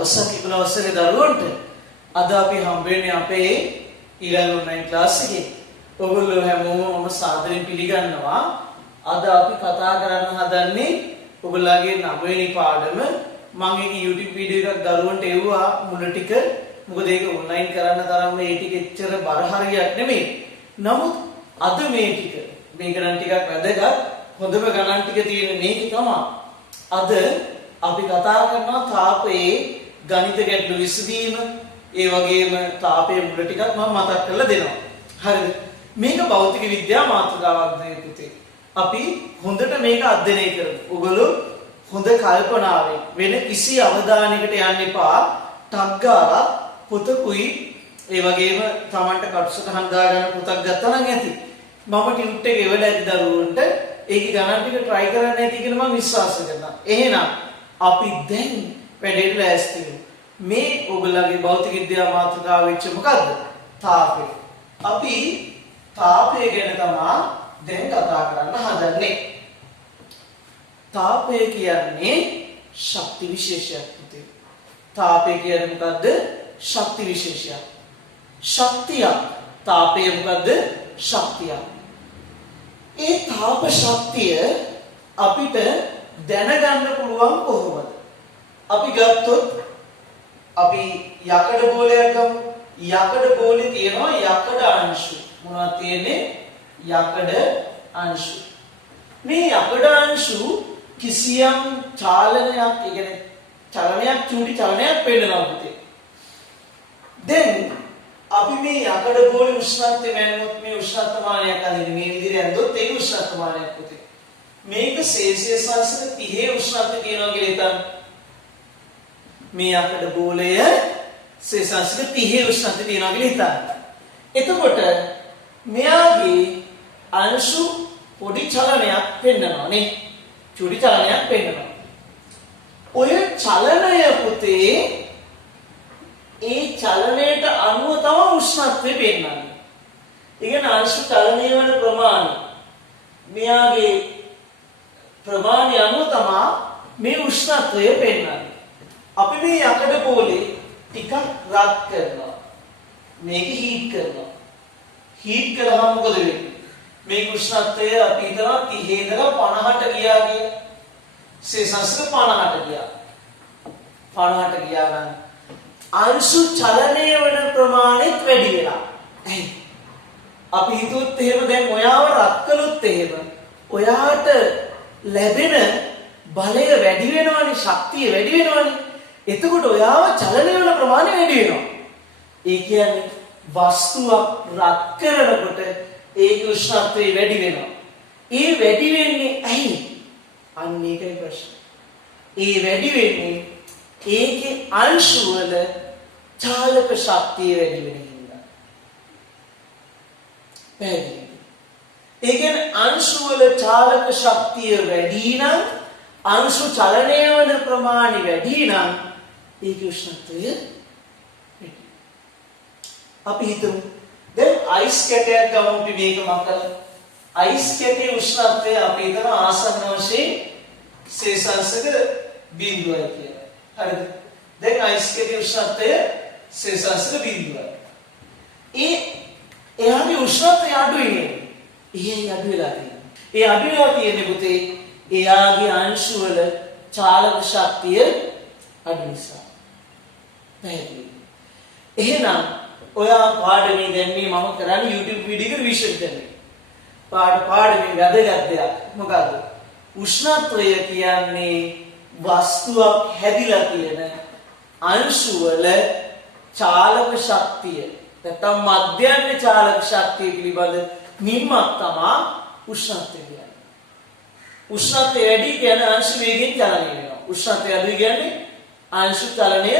දවසක් ඉක්ුණ අවසරේ දරුවන්ට අද අපි හම්බෙන්නේ අපේ ඊළඟ ඔන්ලයින් ක්ලාස් එකේ. ඔයගොල්ලෝ හැමෝම මම සාදරයෙන් පිළිගන්නවා. අද අපි කතා කරන්න හදන්නේ ඔයගොල්ලන්ගේ 9 වෙනි පාඩම. මම ඒක YouTube වීඩියෝ එකක් දරුවන්ට එවුවා මුල ටික. මොකද ඒක ඔන්ලයින් කරන්න තරම් මේ ටික එච්චර බර හරියක් නෙමෙයි. නමුත් අද මේ ටික මේක නම් ටිකක් වැදගත්. හොඳම ගණන් ටික තියෙන මේක තමයි. අද අපි කතා කරනවා තාපයේ ගණිත ගැටළු විසඳීම. ඒ වගේම තාපයේ මුල ටිකක් මම මතක් කරලා දෙනවා. හරිද? මේක භෞතික විද්‍යා මාතෘකාවක් නේ පුතේ. අපි හොඳට මේක අධ්‍යයනය කරමු. ඔයගොල්ලෝ හොඳ කල්පනාවෙන් වෙන කිසි අවධානයකට යන්න එපා. ටක් ගාලා පොතකුයි ඒ වගේම Tamanට කටුසටහන් දාගන්න පොතක් ගත්තා නම් ඇති. මම ටියුට් එක එවලා ඇති දරුවන්ට ඒකේ ගණන් ටික try කරන්න ඇති කියලා මම විශ්වාස කරනවා. එහෙනම් අපි දැන් වැඩේට ලෑස්ති වෙමු. මේ ඔයගොල්ලන්ගේ භෞතික විද්‍යා මාතෘකාව වෙච්ච මොකද්ද? තාපය. අපි තාපය ගැන තමයි දැන් කතා කරන්න හදන්නේ. තාපය කියන්නේ ශක්ති විශේෂයක් පුතේ. තාපය කියන්නේ මොකද්ද? ශක්ති විශේෂයක්. ශක්තියක්. තාපය මොකද්ද? ශක්තියක්. ඒ තාප ශක්තිය අපිට දැනගන්න පුළුවන් කොහොමද? අපි ගත්තොත් අපි යකඩ බෝලයක් ගමු. යකඩ බෝලේ තියෙනවා යකඩ අංශු. මොනවද තියෙන්නේ? යකඩ අංශු. මේ යකඩ අංශු කිසියම් චාලනයක්, ඒ කියන්නේ චලනයක්, චූටි චලනයක් පෙන්නනවා පුතේ. දැන් අපි මේ යකඩ බෝලේ උෂ්ණත්වය මැනුවොත් මේ උෂ්ණත්වමානයක් අඳින්න මේ විදිහට ඇඳොත් ඒක උෂ්ණත්වමානයක් පුතේ. මේක සෙල්සියස් අංශක 30 උෂ්ණත්වය තියෙනවා කියලා හිතන්න. මේ යකඩ බෝලය සෙල්සියස් අංශක 30 උෂ්ණත්වය තියෙනවා කියලා හිතන්න. එතකොට මෙයාගේ අංශු පොඩි චලනයක් පෙන්නනවා නේ. චුටි චලනයක් පෙන්නනවා. ඔය චලනය පුතේ ඒ චලනයට අනුව තමයි උෂ්ණත්වය පෙන්වන්නේ. ඒ කියන්නේ අංශු චලනය වන ප්‍රමාණය මෙයාගේ ප්‍රමාණය අනුව තමයි මේ උෂ්ණත්වය පෙන්වන්නේ. අපි මේ යකඩ බෝලේ ටිකක් රත් කරනවා. මේක හීට් කරනවා. හීට් කරාම මොකද වෙන්නේ? මේ උෂ්ණත්වය අපි හිතනවා 30 ඉඳලා 50ට ගියා කියලා. සෙල්සියස් 50ට ගියා. 50ට ගියා නම් අංශු චලනය වන ප්‍රමාණයත් වැඩි වෙනවා. ඇයි? අපි හිතුවොත් එහෙම දැන් ඔයාව රත් කළොත් එහෙම ඔයාට ලැබෙන බලය වැඩි වෙනවනේ, ශක්තිය වැඩි වෙනවනේ. එතකොට ඔයාව චලනය වන ප්‍රමාණය වැඩි වෙනවා. ඒ කියන්නේ වස්තුවක් රත් කරනකොට ඒක උෂ්ණත්වය වැඩි වෙනවා. ඒ වැඩි වෙන්නේ ඇයි? අන්න ඒකයි ප්‍රශ්නේ. ඒ වැඩි වෙන්නේ ඒකේ අංශු වල චාලක ශක්තිය වැඩි වෙන හින්දා. පැහැදිලිද? ඒ කියන්නේ අංශු වල චාලක ශක්තිය වැඩි නම් අංශු චලනය වන ප්‍රමාණය වැඩි නම් ඒකේ උෂ්ණත්වය වැඩි. අපි හිතමු දැන් අයිස් කැටයක් ගමු අපි මේක මකලා. අයිස් කැටේ උෂ්ණත්වය අපි හිතන ආසන්න වශයෙන් සෙල්සියස් 0යි කියලා. හරිද? දැන් අයිස් කැටේ උෂ්ණත්වය සෙල්සියස් 0යි. එයාගේ උෂ්ණත්වය අඩුයි නේද? එහෙයි අඩු වෙලා තියෙනවා. ඒ අඩු වෙලා තියෙන්නේ පුතේ එයාගේ අංශු වල චාලක ශක්තිය අඩු නිසා. පැහැදිලිද? එහෙනම් ඔයා පාඩමේ දැන් මේ මම කරන්නේ YouTube වීඩියෝ එක රිවිෂන් කරන්නේ. පාඩමේ වැදගත් දෙයක් මොකද්ද? උෂ්ණත්වය කියන්නේ වස්තුවක් හැදිලා තියෙන අංශු වල චාලක ශක්තිය. නැත්නම් මධ්‍යන්‍ය චාලක ශක්තිය පිළිබඳ නිම්මක් තමයි උෂ්ණත්වය කියන්නේ. උෂ්ණත්වය වැඩි කියන්නේ අංශු වේගයෙන් චලනය වෙනවා. උෂ්ණත්වය අඩු කියන්නේ අංශු චලනය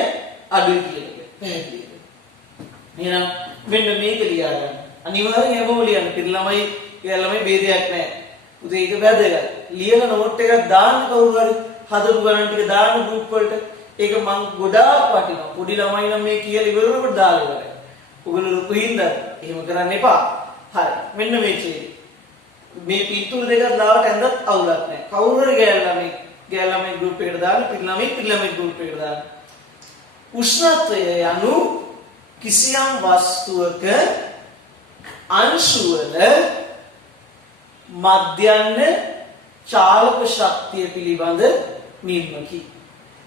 අඩුයි කියන්නේ. පැහැදිලිද? එහෙනම් මෙන්න මේක ලියා ගන්න. අනිවාර්යෙන් හැමෝම ලියන්න. පිළිලමයි ළමයි ભેදයක් නැහැ. උදේ ඒක වැදගත්. ලියන නෝට් එකක් දාන්න කවුරු හරි හදපු ගණන් ටික දාන්න ගෲප් වලට. ඒක මං ගොඩාක් වටිනවා. පොඩි ළමයි නම් මේ කියලා ඉවරනකොට දාලා ඉවරයි. ඔයගොල්ලෝ ලොකු හින්දා එහෙම කරන්න එපා. හරි. මෙන්න මේ චේ. මේ පිටුල් දෙකක් දාවට ඇඳත් අවුලක් නැහැ. කවුරු හරි ගෑල් ළමයි ගෲප් එකට දාන්න, පිළි ළමයි ගෲප් එකට දාන්න. උෂ්ණත්වය යනු කිසියම් වස්තුවක අංශු වල මධ්‍යන්න චාලක ශක්තිය පිළිබඳ නිම්මකි.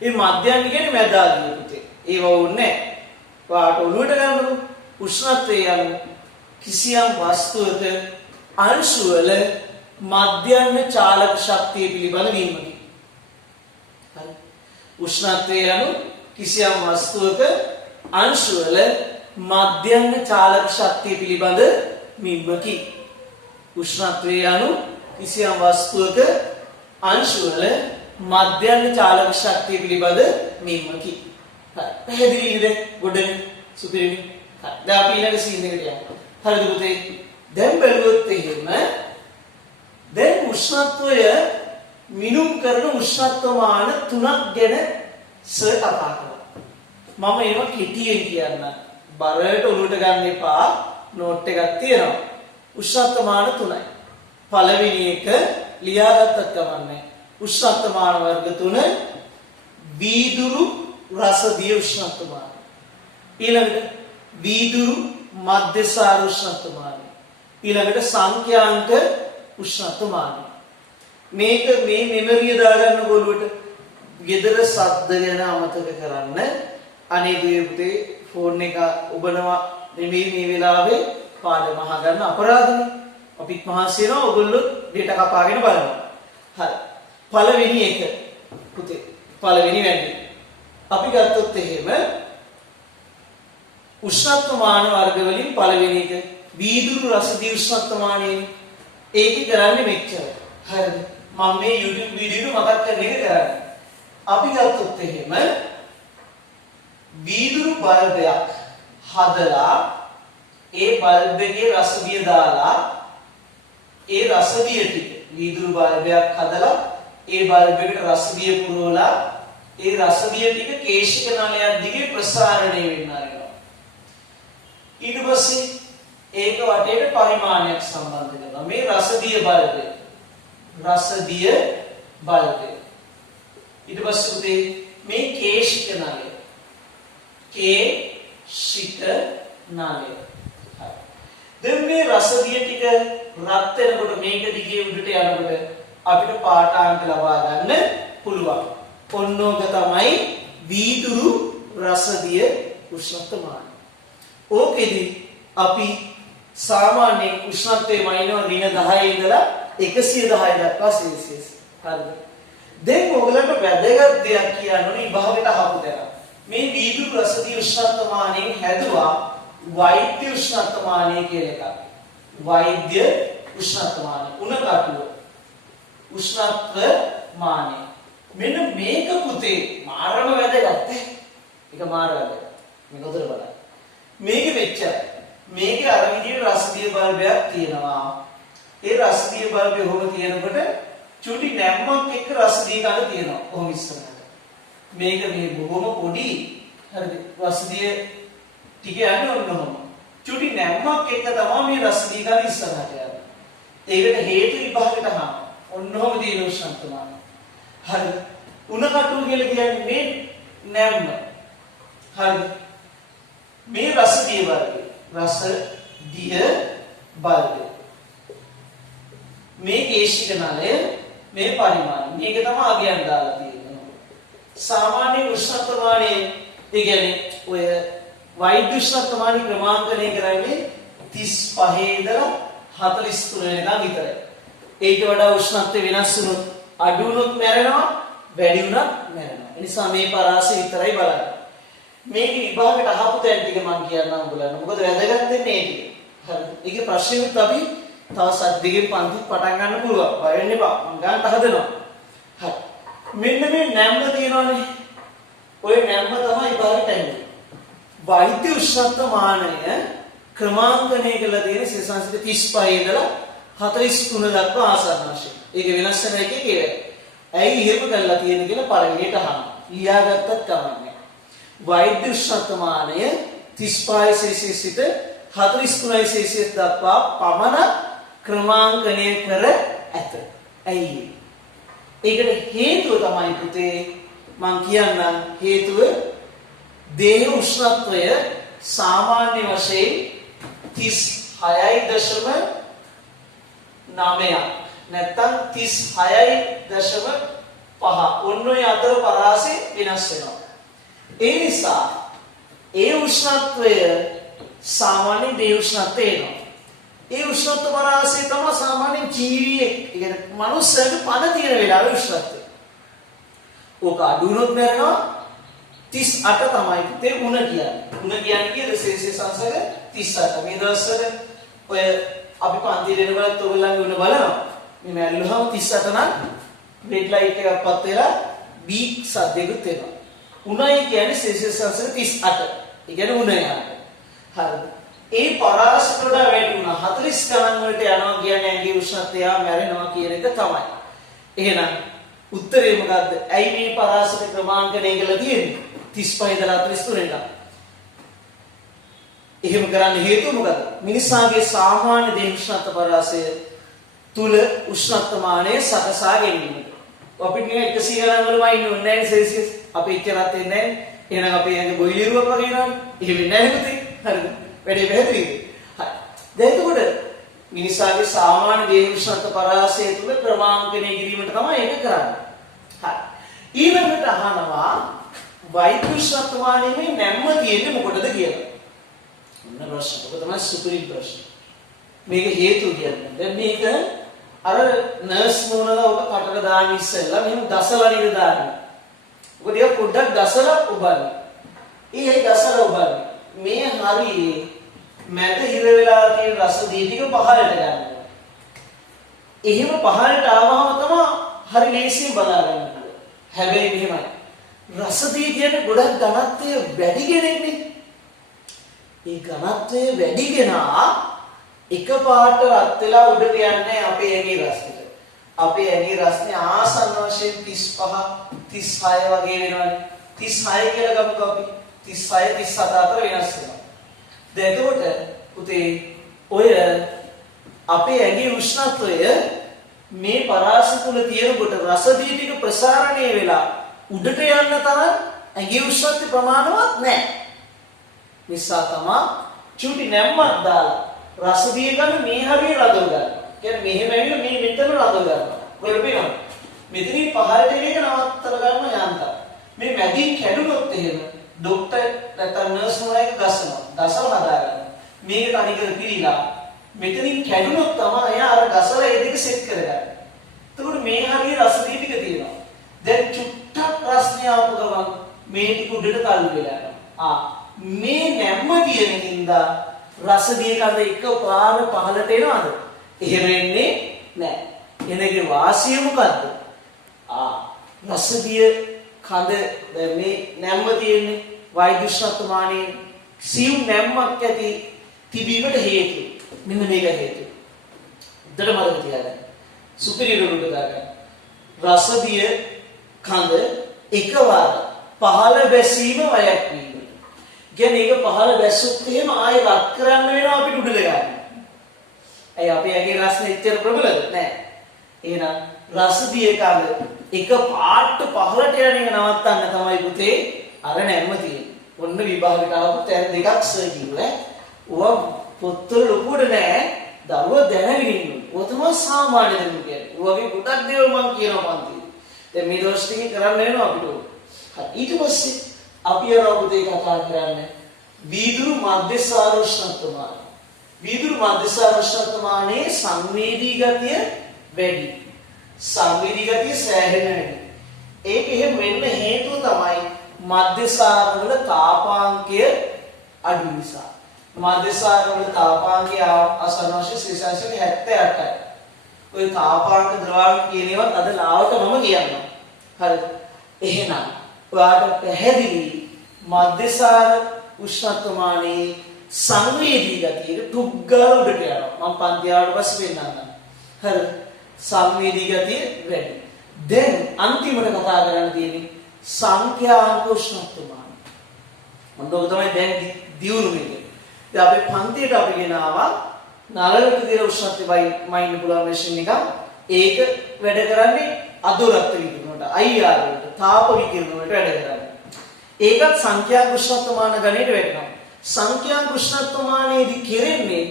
මේ මධ්‍යන්න කියන්නේ මැදාගිය පුතේ. ඒව ඕනේ නැහැ. වාට ඔළුවට ගන්නකො. උෂ්ණත්වය යනු කිසියම් වස්තුවක අංශු වල මධ්‍යන්න චාලක ශක්තිය පිළිබඳ නිම්මකි. හරි. උෂ්ණත්වය යනු කිසියම් වස්තුවක අංශු වල මධ්‍යන්න චාලක ශක්තිය පිළිබඳ නිම්මකි. උෂ්ණත්වය යනු කිසියම් වස්තුවක අංශු වල මධ්‍යන්න චාලක ශක්තිය පිළිබඳ නිම්මකි. හරි. පැහැදිලි නේද? ගොඩනේ සුපිරිනේ. හරි. දැන් අපි ඊළඟ සීන් එකට යමු. හරිද පුතේ? දැන් බලුවොත් එහෙම දැන් උෂ්ණත්වය මිනුම් කරන උෂ්ණත්වමාන තුනක් ගැන සර් කතා කරා. මම ඒවා කෙටියෙන් කියන්න. බරට උඩට ගන්න එපා. නෝට් එකක් තියෙනවා. උෂ්ණත්වමාන තුනයි. පළවෙනි එක ලියාගත්තත් කමන්නේ. උෂ්ණත්වමාන වර්ග තුන වීදුරු රසදිය උෂ්ණත්වමාන. ඊළඟට වීදුරු මධ්‍යසාර උෂ්ණත්වමාන. ඊළඟට සංඛ්‍යාංක උෂ්ණත්වමාන. මේක මේ මෙමරිය දාගන්න ගොළුවට ගෙදර සද්ද ගැන අමතක කරන්න. අනේ දුවේ ෆෝන් එක ඔබනවා නෙමෙයි මේ වෙලාවේ පාඩම අහගන්න අපරාධනේ. අපිත් මහන්සි වෙනවා ඔයගොල්ලෝ ඩේටා කපාගෙන බලනවා. හරි. පළවෙනි එක පුතේ පළවෙනි වැඩි. අපි ගත්තොත් එහෙම උෂ්ණත්වමාන වර්ග වලින් පළවෙනි එක වීදුරු රසදී උෂ්ණත්වමානයේ ඒක කරන්නේ මෙච්චර. හරිද? මම මේ YouTube වීඩියෝ මතක් කරන එක කරන්නේ. අපි ගත්තොත් එහෙම වීදුරු බල්බයක් හදලා ඒ බල්බ් එකේ රසදිය දාලා ඒ රසදිය ටික වීදුරු බල්බයක් හදලා ඒ බල්බ් එකට රසදිය පුරවලා ඒ රසදිය ටික කේශික නලයක් දිගේ ප්‍රසාරණය වෙන්න ආරම්භ. ඊට පස්සේ ඒක වටේට පරිමාණයක් සම්බන්ධ කරනවා. මේ රසදිය බල්බය. රසදිය බල්බය. ඊට පස්සේ උදේ මේ කේශික නලය. කේශික නලය. හරි. දැන් මේ රසදිය ටික රත් වෙනකොට මේක දිගේ උඩට යනකොට අපිට පාඨාංක ලබා ගන්න පුළුවන්. ඔන්නෝක තමයි වීදුරු රසදිය උෂ්ණත්වමාන. ඕකෙදි අපි සාමාන්‍ය උෂ්ණත්වයේ මයින්ව -10 ඉඳලා 110 දක්වා සෙල්සියස්. හරිද? දැන් ඔයගලන්ට වැදගත් දෙයක් කියන්න ඕනේ විභාගෙට අහපු දෙයක්. මේ වීදුරු රසදිය උෂ්ණත්වමානයෙන් හැදුවා වෛද්‍ය උෂ්ණත්වමානය කියලා එකක්. වෛද්‍ය උෂ්ණත්වමානය. උණ කටුව. උෂ්ණත්වමානය. මෙන්න මේක පුතේ මාරම වැදගත්. ඒක මාර වැදගත්. මේක උතර බලන්න. මේක මෙච්චර. මේකේ අර විදිහේ රසදිය බල්බයක් තියෙනවා. ඒ රසදිය බල්බය ඔහොම තියෙනකොට චුටි නැම්මක් එක්ක රසදිය කන තියෙනවා. ඔහොම ඉස්සරහට. මේක මේ බොහොම පොඩි හරිද? රසදිය ටික යන්නේ ඔන්නෝම. චුටි නැම්මක් එක්ක තමයි මේ රසදිය කන ඉස්සරහට යන්නේ. ඒකට හේතු විභාගයට අහනවා. ඔන්නෝම තියෙන උෂ්ණත්වමානය. හරිද? උණ කටුව කියලා කියන්නේ මේ නැම්ම. හරිද? මේ රසදිය වර්ගය. රසදිය බල්බය. මේ කේශික නලය මේ පරිමාණය. මේක තමයි අගයන් දාලා තියෙන්නේ. සාමාන්‍ය උෂ්ණත්වමානයේ ඒ කියන්නේ ඔය වෛද්‍ය උෂ්ණත්වමානය ක්‍රමාංකණය කරන්නේ 35 ඉඳලා 43 වෙනකම් විතරයි. ඊට වඩා උෂ්ණත්වය වෙනස් වුණොත් අඩු වුණොත් මැරෙනවා, වැඩි වුණත් මැරෙනවා. ඒ නිසා මේ පරාසය විතරයි බලන්න. මේක විභාගයට අහපු තැන් ටික මම කියන්නම් ඔයගොල්ලන්ට. මොකද වැදගත් වෙන්නේ මේ ටික. හරිද? ඒකේ ප්‍රශ්නෙත් අපි තව සද්දකින් පන්ති පටන් ගන්න පුළුවන්. බය වෙන්න එපා. මම ගන්න හදනවා. හරි. මෙන්න මේ නැම්ම තියෙනවනේ. ඔය නැම්ම තමයි විභාගයට එන්නේ. වෛද්‍ය උෂ්ණත්වමානය ක්‍රමාංකණය කරලා තියෙන සිරසංශිත 35 ඉඳලා 43 දක්වා ආසන්න වශයෙන්. ඒක වෙනස් වෙන එකේ කියලා. ඇයි එහෙම කරලා තියෙන්නේ කියලා පළවෙනියට අහනවා. ලියාගත්තත් කමන්නේ. වෛද්‍ය උෂ්ණත්වමානය 35 සෙල්සියස් සිට 43 සෙල්සියස් දක්වා පමණ ක්‍රමාංකණය කර ඇත. ඇයි? ඒකට හේතුව තමයි පුතේ මම කියන්නම්. හේතුව දේහ උෂ්ණත්වය සාමාන්‍ය වශයෙන් 36.9ක් නැත්නම් 36.5 ඔන්න ඔය අතර පරාසය වෙනස් වෙනවා. ඒ නිසා ඒ උෂ්ණත්වය සාමාන්‍ය දේහ උෂ්ණත්වය එනවා. ඒ උෂ්ණත්ව පරාසය තමයි සාමාන්‍ය ජීවියෙක්, ඒ කියන්නේ මනුස්සයෙක් පණ තියෙන වෙලාවේ උෂ්ණත්වය. ඕක අඩු වුණොත් මැරෙනවා 38 තමයි පුතේ උණ කියන්නේ. උණ කියන්නේ කීයද? සෙල්සියස් අංශක 38. මේ දවස්වල ඔය අපි පන්තියේ දෙනකොට ඔයගොල්ලන්ගේ උණ බලනවා. මේ මැරිලුවම 38 නම් රෙඩ් ලයිට් එකක් පත් වෙලා බීප් සද්දෙකුත් එනවා. උණයි කියන්නේ සෙල්සියස් අංශක 38. ඒ කියන්නේ උණ යනවා. හරිද? ඒ පරාසයට වඩා වැඩි වුණා 40 ගණන් වලට යනවා කියන්නේ ඇඟේ උෂ්ණත්වය මැරෙනවා කියන එක තමයි. එහෙනම් උත්තරේ මොකද්ද? ඇයි මේ පරාසයට ක්‍රමාංකණය කියලා තියෙන්නේ? 35 ඉඳලා 43 වෙනකම්. එහෙම කරන්න හේතුව මොකද්ද? මිනිසාගේ සාමාන්‍ය දේහ උෂ්ණත්ව පරාසය තුල උෂ්ණත්වමානය සකසා ගැනීමට. අපිට නේ 100 ගණන් වල වයින් ඕනේ නැහැ සෙල්සියස්. අපි එච්චරත් එන්නේ නැහැ. එහෙනම් අපි ඇඟ බොයිලරුවක් වගේ නෝනේ. එහෙම වෙන්නේ නැහැ පුතේ. හරිද? වැඩේ පැහැදිලිද? හරි. දැන් එතකොට මිනිසාගේ සාමාන්‍ය දේහ උෂ්ණත්ව පරාසය තුල ක්‍රමාංකණය කිරීමට තමයි ඒක කරන්නේ. හරි. ඊළඟට අහනවා වෛද්‍ය උෂ්ණත්වමානයේ නැම්ම තියෙන්නේ මොකටද කියලා. ඔන්න ප්‍රශ්න. ඔක තමයි සුපිරිම ප්‍රශ්න. මේක හේතුව කියන්නේ. දැන් මේක අර නර්ස් මොනලා ඔක කටට දාන්න ඉස්සෙල්ලා මෙහෙම දසලා නේද දාන්නේ. ඔක දිහා පොඩ්ඩක් දසලා උබන්නේ. ඊයි දසලා උබන්නේ. මේ හරියේ මැද හිර වෙලා තියෙන රස දී ටික පහළට ගන්නවා. එහෙම පහළට ආවම තමයි හරි ලේසියෙන් බලා ගන්න පුළුවන්. හැබැයි මෙහෙමයි. රස දී කියන්නේ ගොඩක් ඝනත්වය වැඩි කෙනෙක්නේ. ඒ ඝනත්වය වැඩි කෙනා එකපාරට රත් වෙලා උඩට යන්නේ අපේ ඇඟේ රසෙට. අපේ ඇඟේ රසනේ ආසන්න වශයෙන් 35 36 වගේ වෙනවනේ. 36 කියලා ගමුකෝ අපි. 36 37 අතර වෙනස් වෙනවා. දැන් එතකොට පුතේ ඔය අපේ ඇඟේ උෂ්ණත්වය මේ පරාස තුල තියෙනකොට රසදී ටික ප්‍රසාරණය වෙලා උඩට යන්න තරම් ඇඟේ උෂ්ණත්වය ප්‍රමාණවත් නැහැ. නිසා තමයි චුටි නැම්මක් දාලා රසදී ගන්න මේ හරිය රඳව ගන්න. කියන්නේ මෙහෙම ඇවිල්ලා මේ මෙතන රඳව ගන්නවා. ඔය පේනවා. මෙතනින් පහළට එන එක නවත්තලා ගන්න යන්තම්. මේ මැදින් කැඩුනොත් එහෙම ડોක්ටර් නැත්නම් නර්ස් මොනවායික ගස්සනවා. ගසලා හදාගන්න. මේක තනිකර පිළිලා මෙතනින් කැඩුනොත් තමයි එයා අර ගසලා ඒ දෙක සෙට් කරගන්නේ. එතකොට මේ හරිය රසදී ටික තියෙනවා. දැන් චුට්ටක් රස්නේ ආපු ගමන් මේ ටික උඩට තල්ලු වෙලා යනවා. මේ නැම්ම තියෙන හින්දා රසදිය කඳ එකපාර පහළට එනවද? එහෙම වෙන්නේ නැහැ. එනගේ වාසිය මොකද්ද? රසදිය කඳ මේ නැම්ම තියෙන්නේ වෛද්‍ය උෂ්ණත්වමානයේ සිව් නැම්මක් ඇති තිබීමට හේතු. මෙන්න මේක හේතුව. උඩට මතක තියාගන්න. සුපිරියර් උඩට දාගන්න. රසදිය කඳ එකවර පහළ බැසීම වයක් වීම. කියන්නේ ඒක පහළ බැස්සොත් එහෙම ආයෙ රත් කරන්න වෙනවා අපිට උඩට ගන්න. ඇයි අපේ ඇඟේ රසනේ එච්චර ප්‍රබලද? නැහැ. එහෙනම් රසදිය කඳ එක පාට පහළට යන එක නවත්තන්න තමයි පුතේ අර නැම්ම තියෙන්නේ. ඔන්න විභාගයට ආවොත් තැන් දෙකක් සර් කිව්වා. ඔවා පොත්වල ලොකුවට නෑ. දරුවා දැනගෙන ඉන්න. ඔය තමයි සාමාන්‍ය දරුවෝ කියන්නේ. ඔයගේ ගොඩක් දේවල් මම කියනවා පන්තියේ. දැන් මේ දවස් ටිකේ කරන්න වෙනවා අපිට. හරි ඊට පස්සේ අපි යනවා පුතේ කතා කරන්නේ වීදුරු මධ්‍යස්ථාන උෂ්ණත්වමානය. වීදුරු මධ්‍යස්ථාන උෂ්ණත්වමානයේ සංවේදී ගතිය වැඩි. සංවේදී ගතිය සෑහෙන වැඩි. ඒක එහෙම වෙන්න හේතුව තමයි මධ්‍යස්ථාන වල තාපාංකය අඩු නිසා. මධ්‍යස්ථාන වල තාපාංකය අසනවශ සෙල්සියස් 78යි. ඔය තාපාංක ද්‍රව්‍ය කියන ඒවාත් අද ලාවට මම කියන්නම්. හරිද? එහෙනම් ඔයාලට පැහැදිලි මධ්‍යස්ථාන උෂ්ණත්වමානයේ සංවේදී ගතිය තුග්ගල උඩට යනවා. මම පන්තියට පස්සේ පෙන්නන්නම්. හරිද? සංවේදී ගතිය වැඩි. දැන් අන්තිමට කතා කරන්න තියෙන්නේ සංඛ්‍යාංක උෂ්ණත්වමානය. මොනවද තමයි දැන් දියුණු වෙන්නේ. දැන් අපේ පන්තියට අපි ගෙනාවා නලලක තියෙන උෂ්ණත්වය මයින්න පුළුවන් මැෂින් එකක්. ඒක වැඩ කරන්නේ අදොරත් විකිරණයට, IR වලට, තාප විකිරණ වලට වැඩ කරන්නේ. ඒකත් සංඛ්‍යාක උෂ්ණත්වමාන ගණයට වැටෙනවා. සංඛ්‍යාක උෂ්ණත්වමානයේදී කෙරෙන්නේ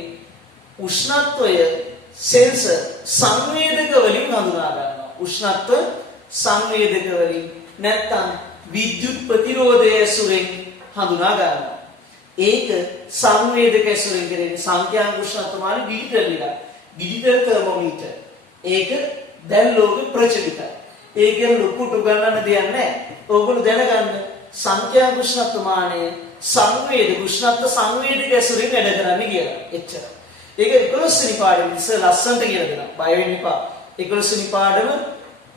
උෂ්ණත්වය සෙන්සර් සංවේදක වලින් හඳුනා ගන්නවා. උෂ්ණත්ව සංවේදක වලින් නැත්නම් විද්‍යුත් ප්‍රතිරෝධය ඇසුරෙන් හඳුනා ගන්නවා. ඒක සංවේදක ඇසුරෙන් කෙරෙන්නේ සංඛ්‍යාක උෂ්ණත්වමාන ඩිජිටල් එක. ඩිජිටල් තර්මෝමීටර්. ඒක දැන් ලෝකෙ ප්‍රචලිතයි. ඒකෙන් ලොකුට උගන්වන්න දෙයක් නැහැ. ඕගොල්ලෝ දැනගන්න සංඛ්‍යාක උෂ්ණත්වමානය සංවේදක උෂ්ණත්ව සංවේදක ඇසුරෙන් වැඩ කරන්නේ කියලා. එච්චර. ඒක 11 වෙනි පාඩමේ ඉස්සර ලස්සනට කියලා දෙනවා. බය වෙන්න එපා. 11 වෙනි පාඩම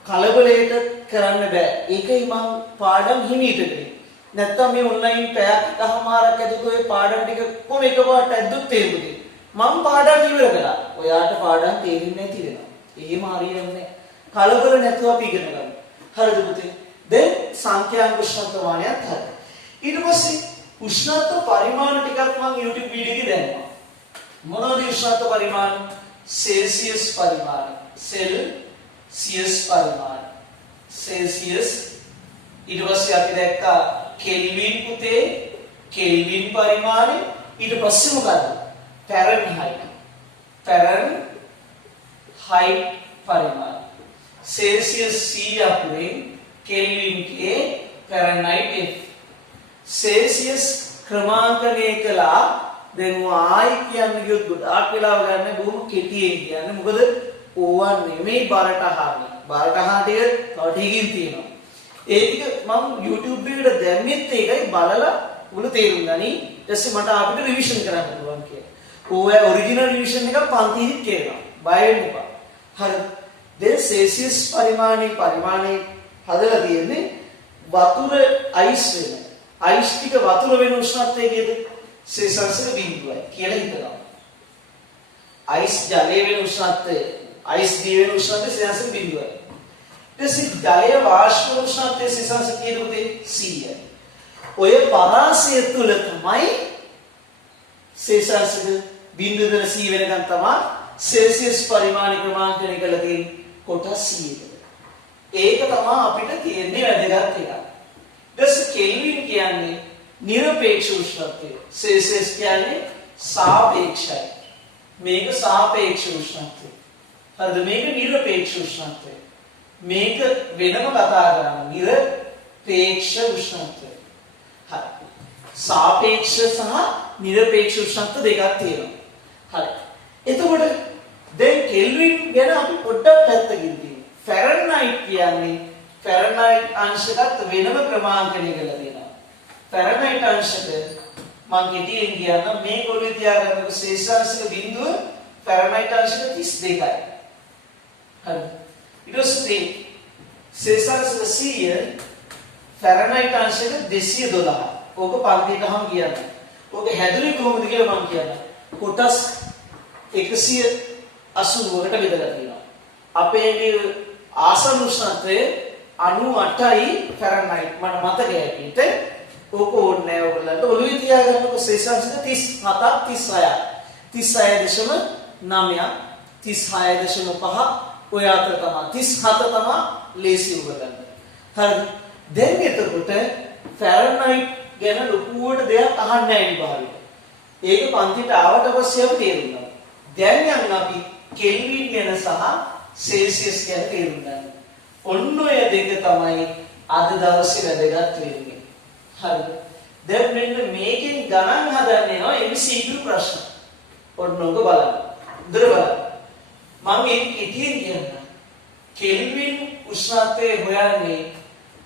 කලබලයට කරන්න බෑ. ඒකයි මම පාඩම් හිමීට කරේ. නැත්තම් මේ ඔන්ලයින් පැයක් එකමාරක් ඇතුළත ඔය පාඩම් ටික කොහොම එකපාරට ඇද්දුත් තේරුනේ. මම පාඩම් ඉවර කළා. ඔයාට පාඩම් තේරෙන්නේ නැති වෙනවා. එහෙම හරියන්නේ නැහැ. කලබල නැතුව අපි ඉගෙන ගන්න. හරිද පුතේ? දැන් සංඛ්‍යාක උෂ්ණත්වමානයත් හරි. ඊට පස්සේ උෂ්ණත්ව පරිමාණ ටිකක් මම YouTube වීඩියෝ එකේ දැම්මා. මොනවද උෂ්ණත්ව පරිමාණ? සෙල්සියස් පරිමාණ. සෙල්සියස් පරිමාණ. සෙල්සියස් ඊට පස්සේ අපි දැක්කා කෙල්වින් පුතේ කෙල්වින් පරිමාණය. ඊට පස්සේ මොකද්ද? ෆැරන්හයිට්. ෆැරන්හයිට් පරිමාණය. सेल्सियस C අපුරෙන් Kelvin K Fahrenheit F. Celsius ක්‍රමාංකණය කළා. දැන් ආයි කියන්නේ කිව්වොත් ගොඩාක් වෙලාව ගන්න බොහොම කෙටියෙන් කියන්නේ. මොකද ඕවා නෙමෙයි බරට අහන්නේ. බරට අහන ටික තව ටිකකින් තියෙනවා. ඒ ටික මම YouTube එකට දැම්මෙත් ඒකයි බලලා උගල තේරුම් ගනි. ඊට පස්සේ මට අපිට රිවිෂන් කරන්න පුළුවන් කියලා. ඕවා ඔරිජිනල් රිවිෂන් එකක් පන්තිෙත් කියනවා. බය වෙන්න එපා. හරි. දැන් සෙල්සියස් පරිමාණය හදලා තියෙන්නේ වතුර අයිස් වෙන. අයිස් ටික වතුර වෙන උෂ්ණත්වය කීයද? සෙල්සියස් 0යි කියලා හිතනවා. අයිස් ජලය වෙන උෂ්ණත්වය, අයිස් දී වෙන උෂ්ණත්වය සෙල්සියස් 0යි. ඊටසේ ජලය වාෂ්ප උෂ්ණත්වය සෙල්සියස් කීයද? 100යි. ඔය පරාසය තුල තමයි සෙල්සියස් 0 C වෙනකන් තමයි සෙල්සියස් පරිමාණ ක්‍රමාංකණය කරලා තියෙන්නේ කොටස් 100කට. ඒක තමයි අපිට තියෙන්නේ වැදගත් එකක්. දැන් කෙල්වින් කියන්නේ නිරපේක්ෂ උෂ්ණත්වය. සෙල්සියස් කියන්නේ සාපේක්ෂයි. මේක සාපේක්ෂ උෂ්ණත්වය. හරිද? මේක නිරපේක්ෂ උෂ්ණත්වය. මේක වෙනම කතා කරනවා. නිරපේක්ෂ උෂ්ණත්වය. හරි. සාපේක්ෂ සහ නිරපේක්ෂ උෂ්ණත්ව දෙකක් තියෙනවා. හරි. එතකොට දැන් කෙල්වින් ගැන අපි පොඩ්ඩක් පැත්තකින් තියෙනවා. ෆැරන්හයිට් කියන්නේ ෆැරන්හයිට් අංශකත් වෙනම ක්‍රමාංකණය කරලා තියෙනවා. ෆැරන්හයිට් අංශක මම කෙටියෙන් කියන්න මේ කොළුවේ තියාගන්නකො සෙල්සියස් බිඳුව ෆැරන්හයිට් අංශක 32යි. හරි. ඊට පස්සේ සෙල්සියස් 100 ෆැරන්හයිට් අංශක 212. ඕක පන්තියටම කියන්නේ. ඕක හැදුනේ කොහොමද කියලා මම කියන්නම්. කොටස් 180 වලට බෙදලා තියෙනවා. අපේ ආසන්න උෂ්ණත්වය 98යි ෆැරන්හයිට්. මට මතකයි හැටියට. ඕක ඕනේ නැහැ ඔයගොල්ලන්ට. ඔළුවේ තියාගන්නකො සෙල්සියස් 37ක් 36.9ක් 36.5 ඔය අතර තමයි 37 තමයි ලේසි උගලන්න. හරිද? දැන් එතකොට ෆැරන්හයිට් ගැන ලොකුවට දෙයක් අහන්නේ නැහැ විභාගෙට. ඒක පන්තිට ආවට පස්සේ අපි තේරුම් ගන්නවා. දැන් යන්න අපි කෙල්වින් ගැන සහ සෙල්සියස් ගැන තේරුම් ගන්න. ඔන්න ඔය දෙක තමයි අද දවසේ වැදගත් වෙන්නේ. හරිද? දැන් මෙන්න මේකෙන් ගණන් හදන්නේ නෝ MCQ ප්‍රශ්න. ඔන්න ඔක බලන්න. උදේට බලන්න. මම මේ කෙටියෙන් කියන්නම්. කෙල්වින් උෂ්ණත්වය හොයන්නේ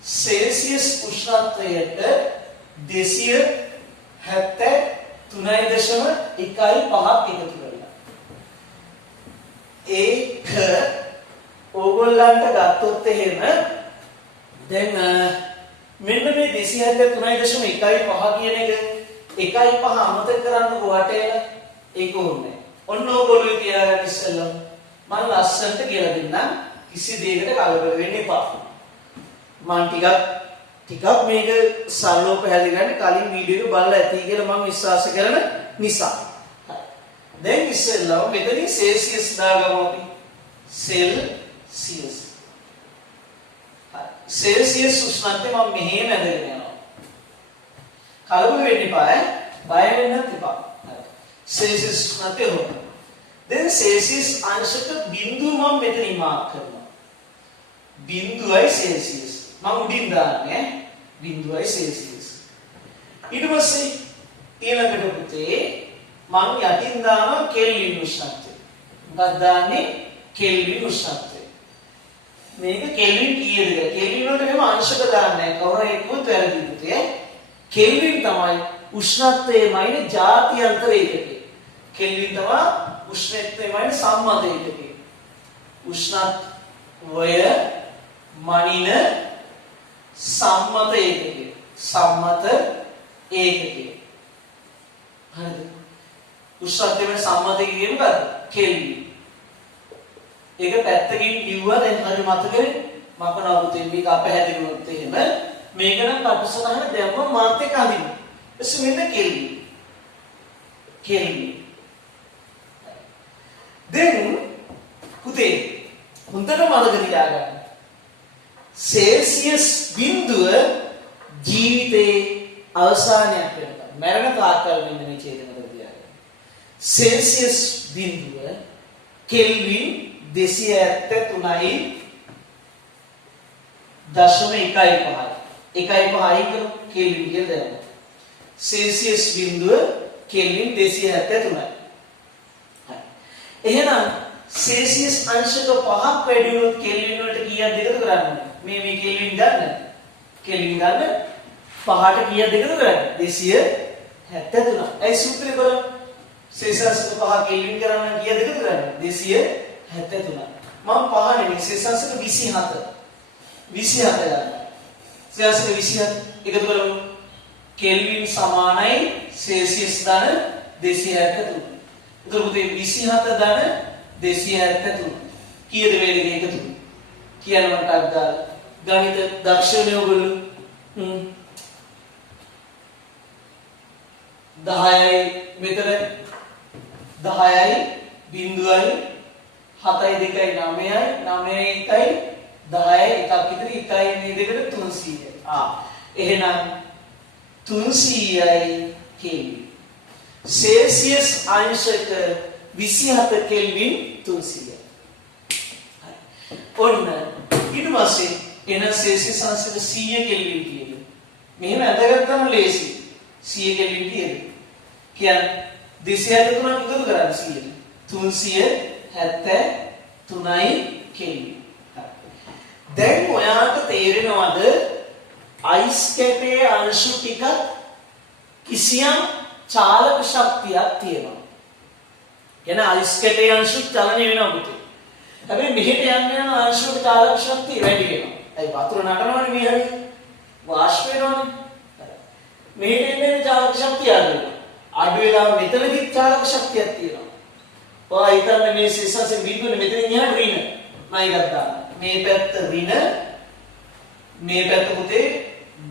සෙල්සියස් උෂ්ණත්වයට 273.5ක් එකතු කරලා. ඒක ඕගොල්ලන්ට ගත්තොත් එහෙම දැන් මෙන්න මේ 273.5 කියන එක 1.5 අමතක කරන්නකො වටේලා ඒක ඕනේ. ඔන්න ඕගොල්ලෝ තියාගන්න ඉස්සෙල්ලම මම ලස්සනට කියලා දෙන්නම්. කිසි දෙයකට කලබල වෙන්න එපා. මම ටිකක් මේක සරලව පැහැදිලි කරන්න කලින් වීඩියෝ එක බලලා ඇති කියලා මම විශ්වාස කරන නිසා. දැන් ඉස්සෙල්ලම මෙතනින් සෙල්සියස් දාගමු අපි. සෙල්සියස්. සෙල්සියස් උෂ්ණත්වය මම මෙහෙම ඇදගෙන යනවා. කලබල වෙන්න එපා ඈ. බය වෙන්නත් එපා. හරි. සෙල්සියස් උෂ්ණත්වය හොයන්න. දැන් සෙල්සියස් අංශක බිඳුව මම මෙතනින් මාක් කරනවා. බිඳුවයි සෙල්සියස්. මම උඩින් දාන්නේ බිඳුවයි සෙල්සියස්. ඊට පස්සේ ඊළඟට පුතේ මම යටින් දානවා කෙල්වින් උෂ්ණත්වය. මොකක්ද දාන්නේ? කෙල්වින් උෂ්ණත්වය. මේක කෙල්වින් කීයද කියලා. කෙල්වින් වලට මෙහෙම අංශක දාන්නේ නැහැ. කවුරු හරි කිව්වොත් වැරදි පුතේ. කෙල්වින් තමයි උෂ්ණත්වයේ මයින ජාත්‍යන්තර ඒකකය. කෙල්වින් තමයි උෂ්ණත්වයේ මයින සම්මත ඒකකය. උෂ්ණත්වය මනින සම්මත ඒකකය. සම්මත ඒකකය. හරිද? උෂ්ණත්වයේ මයින සම්මත ඒකකය මොකද්ද? කෙල්වින්. ඒක පැත්තකින් කිව්වා දැන් හරි මතකනේ මකනවා පුතේ මේක අපහැදිලි වුණොත් එහෙම මේක නම් කටසටහන දැම්ම මාත් එක්ක අඳින්න. එස් මෙන්න කෙල්වින්. කෙල්වින්. දැන් පුතේ හොඳට මතක තියාගන්න. සෙල්සියස් බිඳුව ජීවිතේ අවසානයක් වෙනකම් මරණ තාක්කල් මෙන්න මේ ඡේදනක තියාගන්න. සෙල්සියස් බිඳුව කෙල්වින් 273යි දශම 1.5 1.5 කෙල්වින් කියලා දැනගන්න. සෙල්සියස් බිඳුව කෙල්වින් 273යි. හරි. එහෙනම් සෙල්සියස් අංශක 5ක් වැඩි වුණොත් කෙල්වින් වලට කීයක් දෙකද කරන්නේ? මේ කෙල්වින් ගන්න. කෙල්වින් ගන්න 5ට කීයක් දෙකද කරන්නේ? 273. ඒ සූත්‍රය බලන්න. සෙල්සියස් අංශක 5 කෙල්වින් කරන්න කීයක් දෙකද කරන්නේ? 273. මම 5 නෙමෙයි සෙල්සියස් අංශක 27. 27 ගන්න. සෙල්සියස් 27 එකතු කරමු. කෙල්වින් සමානයි සෙල්සියස් ධන 273. එතකොට පුතේ 27 ධන 273. කීයද මේ දෙක එකතු? කියන මටක් දාලා ගණිත දක්ෂණය ඔයගොල්ලෝ 10යි මෙතන 10යි බිඳුවයි 7යි 2යි 9යි 9යි 1යි 10යි එකක් විතර 1යි මේ දෙකට 300යි. එහෙනම් 300යි කෙල්වින්. සෙල්සියස් අංශක 27 කෙල්වින් 300යි. ඔන්න ඊට පස්සේ එන සෙල්සියස් අංශක 100 කෙල්වින් කියන්නේ. මෙහෙම ඇදගත්තම ලේසි. 100 කෙල්වින් කියන්නේ. කියන්නේ 273ක් එකතු කරන්න 373යි කෙල්වින්. දැන් ඔයාට තේරෙනවද අයිස් කැටේ අංශු ටික කිසියම් චාලක ශක්තියක් තියෙනවා. එන අයිස් කැටේ අංශු චලනය වෙනවා පුතේ. හැබැයි මෙහෙට යන්න යන අංශු චාලක ශක්තිය වැඩි වෙනවා. ඒ වතුර නටනවනේ මේ හරිය. වාෂ්ප වෙනවනේ. මෙහෙට එන්නේ චාලක ශක්තිය අඩු වෙනවා. අඩු වෙලා මෙතනදි චාලක ශක්තියක් තියෙනවා. ඔයා හිතන්නේ මේ සිසසෙන් බිඳුනේ මෙතනින් එහාට ඍණ. මම එකක් දාන්න. මේ පැත්ත ඍණ මේ පැත්ත පුතේ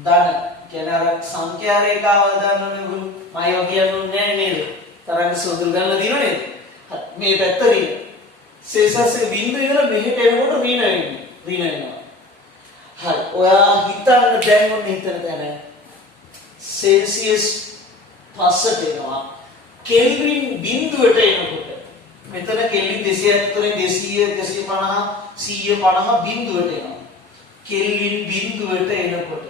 ධන. කියන අර සංඛ්‍යා රේඛාවල් දාන්නනේ ගුරු. මම ඒවා කියන්නේ නැහැ නේද? තරංග සෝදුල් ගන්න දිනව නේද? මේ පැත්ත ඍණ. සිසසෙන් බිඳුව ඉඳලා මෙහෙට එනකොට ඍණ වෙනවා. හරි. ඔයා හිතන්න දැන් ඔන්න හිතන තැන සෙල්සියස් පස්සට එනවා. කෙල්වින් බිඳුවට එනකොට මෙතන කෙල්වින් 273 200 250 බිඳුවට එනවා. කෙල්වින් බිඳුවට එනකොට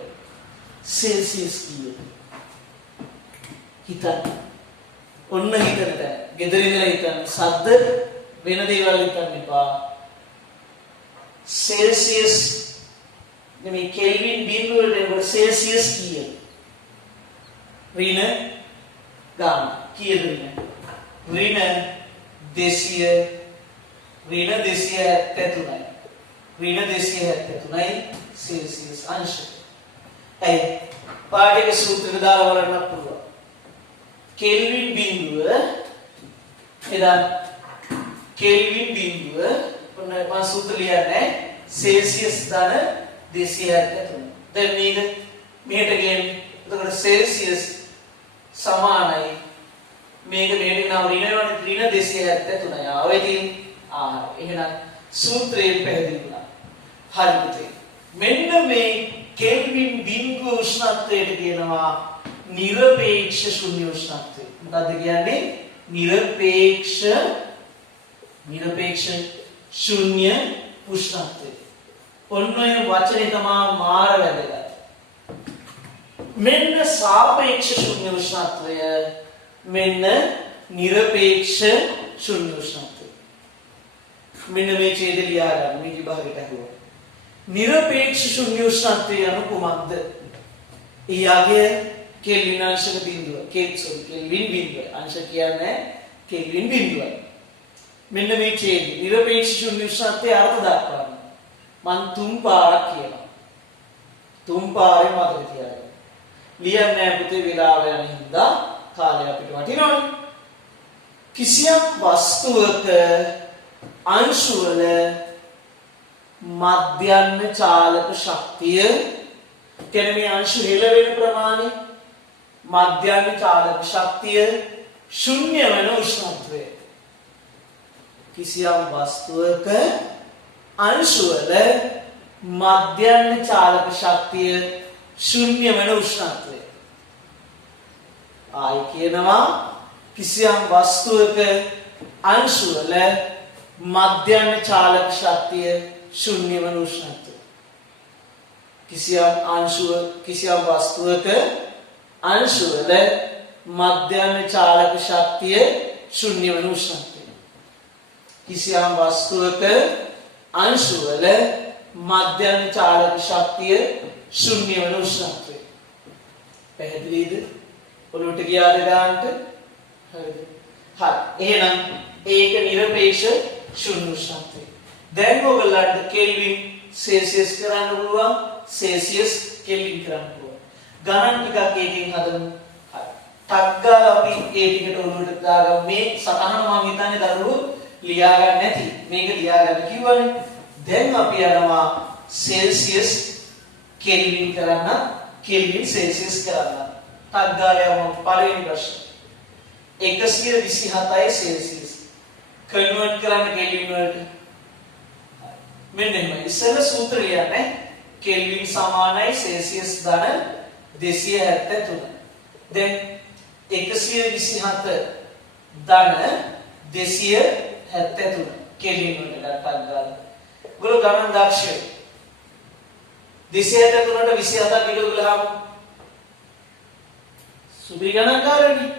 සෙල්සියස් කීයද? හිතන්න. ඔන්න හිතන තැන. ගෙදර ඉඳලා හිතන්න. සද්ද වෙන දේවල් හිතන්න එපා. සෙල්සියස් මේ කෙල්වින් බිඳුවට එනකොට සෙල්සියස් කීයද? ඍණ ගාන කීයද ඍණ? ඍණ 200 ඍණ 273යි. ඍණ 273යි සෙල්සියස් අංශය. ඒ පාඩක සූත්‍රය දාලා බලන්න පුළුවන්. කෙල්වින් බිඳුව එදා කෙල්වින් බිඳුව ඔන්න මම සූත්‍ර ලියන්නේ සෙල්සියස් ධන 273. දැන් මේක මෙහෙට ගේන්නේ. එතකොට සෙල්සියස් සමානයි මේක මෙහෙට නම් ඍණ 273යි. ඔය තියෙන එහෙනම් සූත්‍රයෙන් පැහැදිලි වුණා. හරි පුතේ. මෙන්න මේ කෙල්වින් බිඳුව උෂ්ණත්වයට කියනවා නිරපේක්ෂ ශුන්‍ය උෂ්ණත්වය. මොකද්ද කියන්නේ? නිරපේක්ෂ ශුන්‍ය උෂ්ණත්වය. ඔන්න ඔය වචනේ තමයි මාර වැදගත්. මෙන්න සාපේක්ෂ ශුන්‍ය උෂ්ණත්වය, මෙන්න නිරපේක්ෂ ශුන්‍ය උෂ්ණත්වය. මෙන්න මේ ඡේදය ලියා ගන්න මේ විභාගෙට අහුවා. නිරපේක්ෂ ශුන්‍ය උෂ්ණත්වය යනු කුමක්ද? ඊයගේ කෙල්වින් අංශක බිඳුව. කෙල්වින් බිඳුව. අංශ කියන්නේ කෙල්වින් බිඳුවයි. මෙන්න මේ ඡේදය නිරපේක්ෂ ශුන්‍ය උෂ්ණත්වයේ අර්ථ දක්වන්න. මන් තුන් පාරක් කියනවා. තුන් පාරේ මතක තියාගන්න. ලියන්නේ පුතේ වෙලාව යන හින්දා කාලය අපිට වටිනවනේ. කිසියම් වස්තුවක අංශවල මධ්‍යන්න චාලක ශක්තිය කියන්නේ මේ අංශු හෙළවෙන ප්‍රමාණය මධ්‍යන්න චාලක ශක්තිය ශුන්‍ය වෙන උෂ්ණත්වය. කිසියම් වස්තුවක අංශවල මධ්‍යන්න චාලක ශක්තිය ශුන්‍ය වෙන උෂ්ණත්වය. ආයි කියනවා කිසියම් වස්තුවක අංශවල මධ්‍යන්න චාලක ශක්තිය ශුන්‍ය වෙන උෂ්ණත්වය. කිසියම් වස්තුවක අංශවල මධ්‍යන්න චාලක ශක්තිය ශුන්‍ය වෙන උෂ්ණත්වය. කිසියම් වස්තුවක අංශවල මධ්‍යන්න චාලක ශක්තිය ශුන්‍ය වෙන උෂ්ණත්වය. පැහැදිලිද? ඔලුවට ගියාද ගන්නට? හරිද? හරි. එහෙනම් ඒක නිරපේක්ෂ ශුන්‍ය උෂ්ණත්වය. දැන් ඔයගලන්ට කෙල්වින් සෙල්සියස් කරන්න පුළුවන්, සෙල්සියස් කෙල්වින් කරන්න පුළුවන්. ගණන් ටිකක් ඒකෙන් හදමු. හරි. ටක් ගාලා අපි ඒ ටිකට ඔලුවට දාගමු. මේ සතහන මම හිතන්නේ දරුවෝ ලියා ගන්න නැති. මේක ලියා ගන්න කිව්වනේ. දැන් අපි යනවා සෙල්සියස් කෙල්වින් කරන්න, කෙල්වින් සෙල්සියස් කරන්න. ටක් ගාලා යමු පළවෙනි ප්‍රශ්න. 127යි සෙල්සියස්. කන්වර්ට් කරන්න කෙල්වින් වලට. මෙන්න එහෙම. ඉස්සෙල්ලා සූත්‍රය ලියන්නේ. කෙල්වින් සමානයි සෙල්සියස් ධන 273. දැන් 127 ධන 273 කෙල්වින් වලට ටක් ගාලා. ගොල්ලෝ ගණන් දක්ෂයෝ. 273ට 27ක් එකතු කළාම සුපිරි ගණන්කාරයනේ.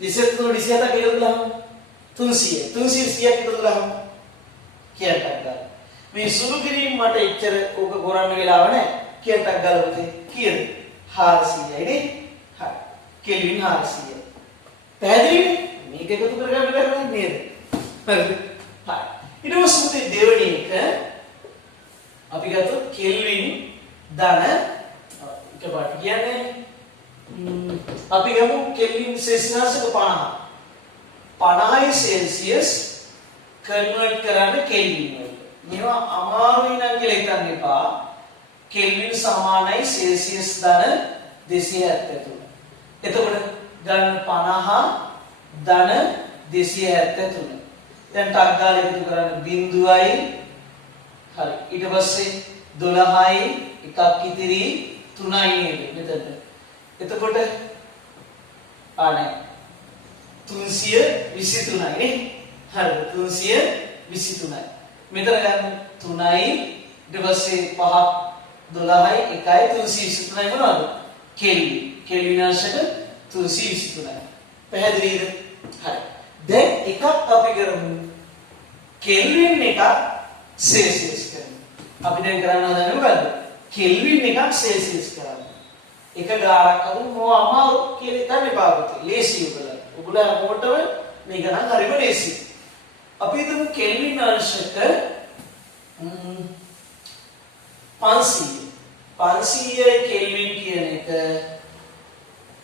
273ට 27ක් එකතු කළාම 300. 300ක් එකතු කළාම කියන්නක් ගන්න. මේ සුළු කිරීම මට එච්චර ඕක කරන්න වෙලාව නැහැ. කියන්නක් ගාලා පුතේ කීයද? 400යි නේ. හරි. කෙල්වින් 400. පැහැදිලිනේ? මේක එකතු කරගන්න බැහැ නේද? හරිද? හරි. ඊට පස්සේ දෙවෙනි එක අපි ගත්තොත් කෙල්වින් ධන එකපාරට කියන්නේ අපි ගමු කෙල්වින් සෙල්සියස් 50. 50යි සෙල්සියස් කන්වර්ට් කරන්න කෙල්වින් වලට. මේවා අමාරුයි නම් කියලා හිතන්න එපා. කෙල්වින් සමානයි සෙල්සියස් ධන 273. එතකොට ගන්න 50 ධන 273. දැන් ටක් ගාලා එකතු කරන්න බිඳුවයි. හරි. ඊට පස්සේ 12යි එකක් ඉතිරි 3යි නේද මෙතන. එතකොට ආනේ 323යි නේ. හරිද? 323යි. මෙතන ගන්න 3යි ඊට පස්සේ 5ක් 12යි 1යි 323යි මොනවද? කෙල්වින්. කෙල්වින් අංශක 323යි. පැහැදිලිද? හරි. දැන් එකක් අපි කරමු. කෙල්වින් එකක් සෙල්සියස් කරමු. අපි දැන් කරන්න හදන්නේ මොකද්ද? කෙල්වින් එකක් සෙල්සියස් කරන්න. එක ගානක් අදුම මොව අමාරු කියලා හිතන්න එපා පුතේ. ලේසි උගලට. උගලට මොකටද මේ ගණන් හරිම ලේසි. අපි හිතමු කෙල්වින් අංශක 500. 500 කෙල්වින් කියන එක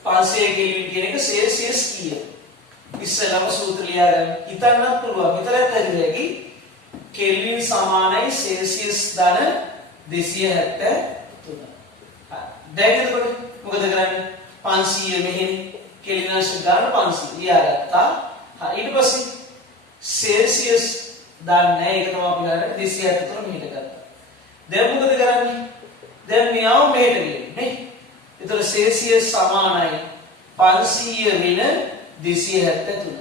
500 කෙල්වින් කියන එක සෙල්සියස් කීයද? ඉස්සෙල්ලාම සූත්‍ර ලියා ගන්න. හිතන්නත් පුළුවන්. විතරක් හරියකි. කෙල්වින් සමානයි සෙල්සියස් ධන 273. දැන් එතකොට මොකද කරන්නේ? 500 මෙහෙන් කෙල්වින් අංශ ගන්න 500 ලියාගත්තා. හරි. ඊට පස්සේ සෙල්සියස් දන්නේ ඒක තමයි අපි ගන්න 273 මෙහෙට ගත්තා. දැන් මොකද කරන්නේ? දැන් මෙයාව මෙහෙට ගියේ නේ. එතකොට සෙල්සියස් සමානයි 500 ඍණ 273.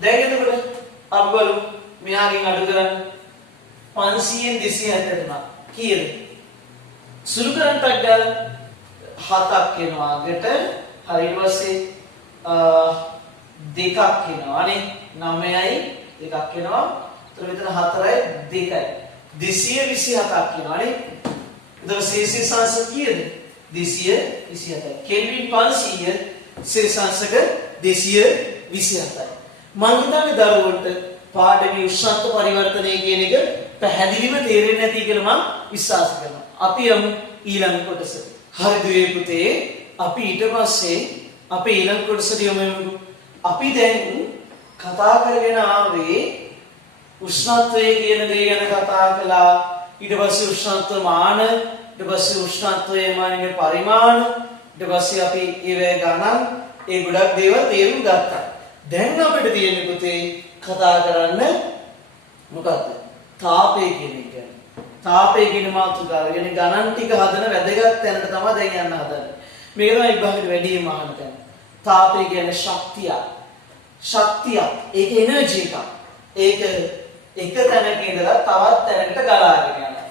දැන් එතකොට අපි බලමු මෙයාගෙන් අඩු කරන්න 500න් 273 කීයද? සුළු කරන්ටක් ගාලා 7ක් එනවා අගට. හරි ඊට පස්සේ දෙකක් එනවා නේ 9යි දෙකක් එනවා. එතකොට මෙතන 4යි 2යි 227ක් එනවා නේ. එතකොට සෙල්සියස් අංශ කීයද? 227යි. කෙල්වින් 500 සෙල්සියස් අංශක 227යි. මම හිතන්නේ දරුවන්ට පාඩමේ උෂ්ණත්ව පරිවර්තනය කියන එක පැහැදිලිව තේරෙන්නේ නැති කියලා මම විශ්වාස කරනවා. අපි යමු ඊළඟ කොටසට. හරි දුවේ පුතේ, අපි ඊට පස්සේ අපේ ඊළඟ කොටසට යමු. අපි දැන් කතා කරගෙන ආවේ උෂ්ණත්වය කියන දේ ගැන කතා කළා. ඊට පස්සේ උෂ්ණත්ව මාන, ඊට පස්සේ උෂ්ණත්වයේ මානයේ පරිමාණ, ඊට පස්සේ අපි ඒවැ ගණන්, ඒ ගොඩක් දේවල් තේරුම් ගත්තා. දැන් අපිට තියෙන්නේ පුතේ කතා කරන්න මොකද්ද? තාපය කියන එක ගැන. තාපය කියන මාතෘකාව ගැන ගණන් ටික හදන වැදගත් තැනට තමයි දැන් යන්න හදන්නේ. මේක තමයි විභාගෙට වැඩිම අහන තැන. තාපය කියන්නේ ශක්තිය. ශක්තියක්. ඒක එනර්ජි එකක්. ඒක එක තැනක ඉඳලා තවත් තැනකට ගලාගෙන යනවා.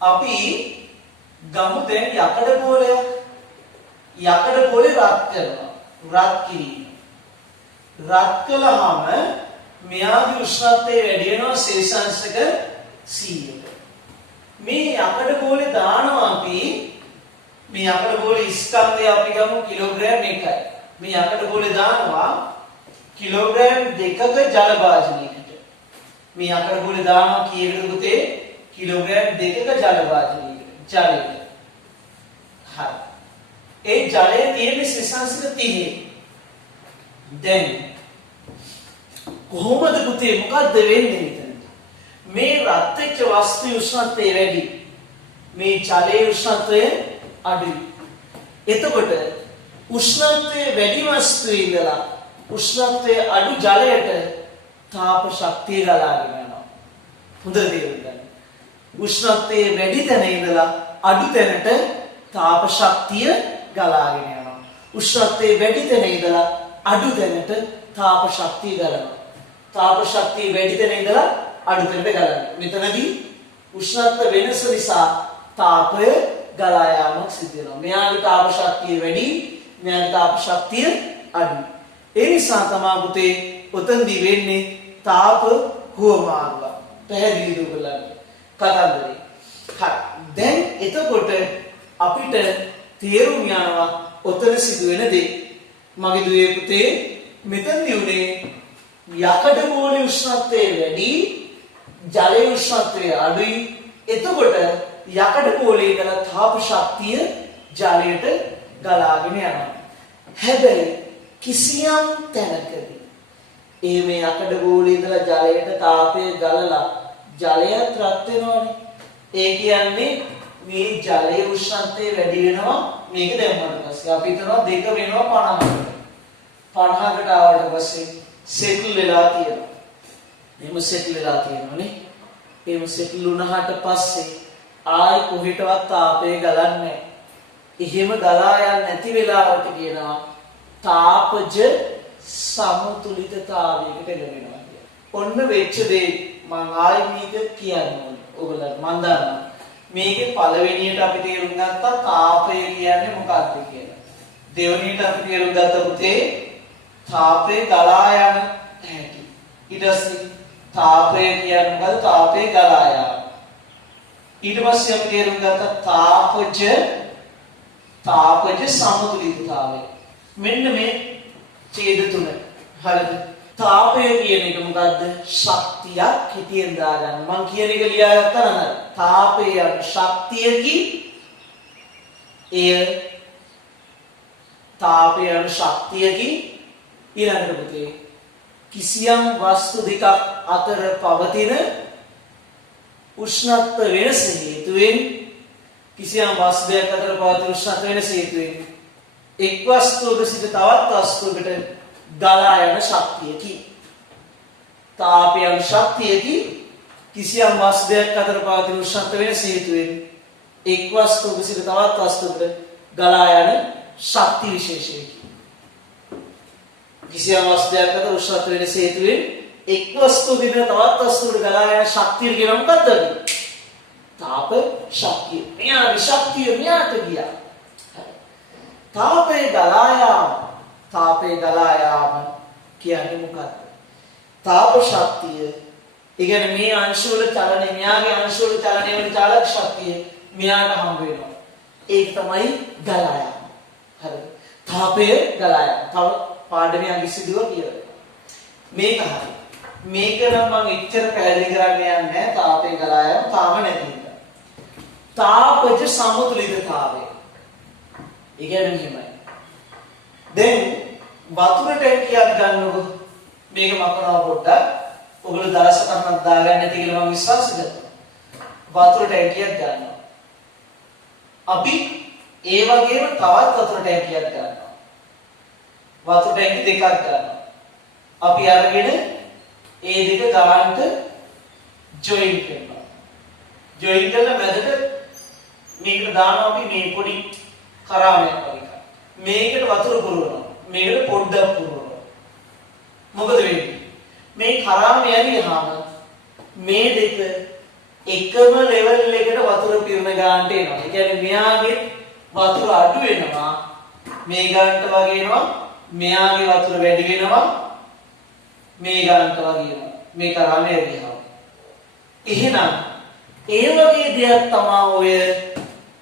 අපි ගමු දැන් යකඩ බෝලයක්. යකඩ බෝලේ රත් කරනවා. රත් කිරීම. රත් කළාම මෙයාගේ උෂ්ණත්වය වැඩි වෙනවා සෙල්සියස් 100කට. මේ යකඩ බෝලේ දානවා අපි මේ යකඩ බෝලේ ස්කන්ධය අපි ගමු කිලෝග්‍රෑම් 1යි. මේ යකඩ බෝලේ දානවා කිලෝග්‍රෑම් 2ක ජල භාජනයකට. මේ යකඩ බෝලේ දානවා කීයකටද පුතේ? කිලෝග්‍රෑම් 2ක ජල භාජනයකට. ජලයට. හරි. ඒ ජලය තියෙන්නේ සෙල්සියස් 30. දැන් කොහොමද පුතේ මොකද්ද වෙන්නේ මෙතන? මේ රත් වෙච්ච වස්තුවේ උෂ්ණත්වය වැඩි. මේ ජලයේ උෂ්ණත්වය අඩුයි. එතකොට උෂ්ණත්වය වැඩි වස්තුවේ ඉඳලා උෂ්ණත්වය අඩු ජලයට තාප ශක්තිය ගලාගෙන යනවා. හොඳට තේරුම් ගන්න. උෂ්ණත්වය වැඩි තැන ඉඳලා අඩු තැනට තාප ශක්තිය ගලාගෙන යනවා. උෂ්ණත්වය වැඩි තැන ඉඳලා අඩු තැනට තාප ශක්තිය ගලනවා. තාප ශක්තිය වැඩි තැන ඉඳලා අඩු තැනට ගලනවා. මෙතනදී උෂ්ණත්ව වෙනස නිසා තාපය ගලා යාමක් සිදු වෙනවා. මෙයාගේ තාප ශක්තිය වැඩි, මෙයාගේ තාප ශක්තිය අඩුයි. ඒ නිසා තමයි පුතේ උතන්දි වෙන්නේ තාප හුවමාරුව. පැහැදිලිද ඔයගොල්ලන්ට කතන්දරේ? හරි. දැන් එතකොට අපිට තේරුම් යනවා උතන සිදුවෙන දේ. මගේ දුවේ පුතේ මෙතනදී උනේ යකඩ බෝලේ උෂ්ණත්වය වැඩි, ජලයේ උෂ්ණත්වය අඩුයි. එතකොට යකඩ බෝලේ ඉඳලා තාප ශක්තිය ජලයට ගලාගෙන යනවා. හැබැයි කිසියම් තැනකදී මේ යකඩ බෝලේ ඉඳලා ජලයට තාපය ගලලා ජලයත් රත් වෙනවනේ. ඒ කියන්නේ මේ ජලයේ උෂ්ණත්වය වැඩි වෙනවා. මේක දැම්මම පස්සේ අපි හිතනවා 2 වෙනවා 50කට. 50කට ආවට පස්සේ සෙටල් වෙලා තියෙනවා. එහෙම සෙටල් වෙලා තියෙනවනේ. එහෙම සෙටල් වුණාට පස්සේ ආයි කොහෙටවත් තාපය ගලන්නේ නැහැ. එහෙම ගලා යන්නේ නැති වෙලාවට කියනවා තාපජ සමතුලිතතාවයකට එළවෙනවා කියලා. ඔන්න වෙච්ච දේ මම ආයි මේක කියන්න ඕනේ. ඔයගොල්ලන්ට මම දන්නවා. මේකේ පළවෙනියට අපි තේරුම් ගත්තා තාපය කියන්නේ මොකක්ද කියලා. දෙවෙනියට අපි තේරුම් ගත්ත පුතේ තාපය ගලා යන හැටි. ඊට පස්සේ තාපය කියන්නේ මොකද්ද? තාපය ගලා යාම. ඊට පස්සේ අපි තේරුම් ගත්තා තාපජ සමතුලිතතාවය. මෙන්න මේ ඡේද තුන. හරිද? තාපය කියන එක මොකද්ද? ශක්තියක් හිතියෙන් දාගන්න. මම කියන එක ලියාගත්තා නේද? තාපය ශක්තියකින් එය තාපය ශක්තියකින් ඊළඟට පුතේ කිසියම් වස්තු දෙකක් අතර පවතින උෂ්ණත්ව වෙනස හේතුවෙන් කිසියම් වස්තු දෙකක් අතර පවතින උෂ්ණත්ව වෙනස හේතුවෙන් එක් වස්තුවක සිට තවත් වස්තුවකට ගලා යන ශක්තියකි. තාපය ශක්තියකි කිසියම් වස්තු දෙකක් අතර පවතින උෂ්ණත්ව වෙනස හේතුවෙන් එක් වස්තුවක සිට තවත් වස්තුවකට ගලා යන ශක්ති විශේෂයකි. කිසියම් වස්තුවක් අතර උෂ්ණත්ව වෙනස හේතුවෙන් එක් වස්තුවකින් තවත් වස්තුවකට ගලා යන ශක්තිය කියන මොකද්ද? තාප ශක්තිය. මෙයාගේ ශක්තිය මෙයාට ගියා. තාපේ ගලා යාම කියන්නේ මොකක්ද? තාප ශක්තිය. ඒ කියන්නේ මේ අංශ වල චලනය, මෙයාගේ අංශ වල චලනය වෙන චාලක ශක්තිය මෙයාට හම්බ වෙනවා. ඒක තමයි ගලා යාම. හරිද? තාපය ගලා යාම. තව පාඩමේ අංගිසිදුව කියලා. මේක හරි. මේක නම් මම එච්චර පැහැදිලි කරන්න යන්නේ නැහැ. තාපය ගලා යාම තාම නැති නිසා. තාපජ සමතුලිතතාවය. ඒ කියන්නේ මෙහෙමයි. දැන් වතුර ටැංකියක් ගන්නකො මේක මකනවා පොඩ්ඩක්. ඔයගොල්ලෝ දවසකටවත් දාගන්න නැති කියලා මම විශ්වාස කරනවා. වතුර ටැංකියක් ගන්නවා. අපි ඒ වගේම තවත් වතුර ටැංකියක් ගන්නවා. වතුර ටැංකි දෙකක් ගන්නවා. අපි අරගෙන ඒ දෙක ගලන්ට ජොයින් කරනවා. ජොයින් කරලා මැදට මේකට දානවා අපි මේ පොඩි කරාමයක් වගේ. මේකට වතුර පුරවනවා. මේකට පොඩ්ඩක් පුරවනවා. මොකද වෙන්නේ? මේ කරාමය ඇරියාම මේ දෙක එකම ලෙවල් එකට වතුර පිරන ගන්නට එනවා. ඒ කියන්නේ මෙයාගේ වතුර අඩු වෙනවා. මේ ගන්නට වගේ එනවා. මෙයාගේ වතුර වැඩි වෙනවා. මේ ගන්නට වගේ එනවා. මේ කරාමය ඇරියාම. එහෙනම් ඒ වගේ දෙයක් තමයි ඔය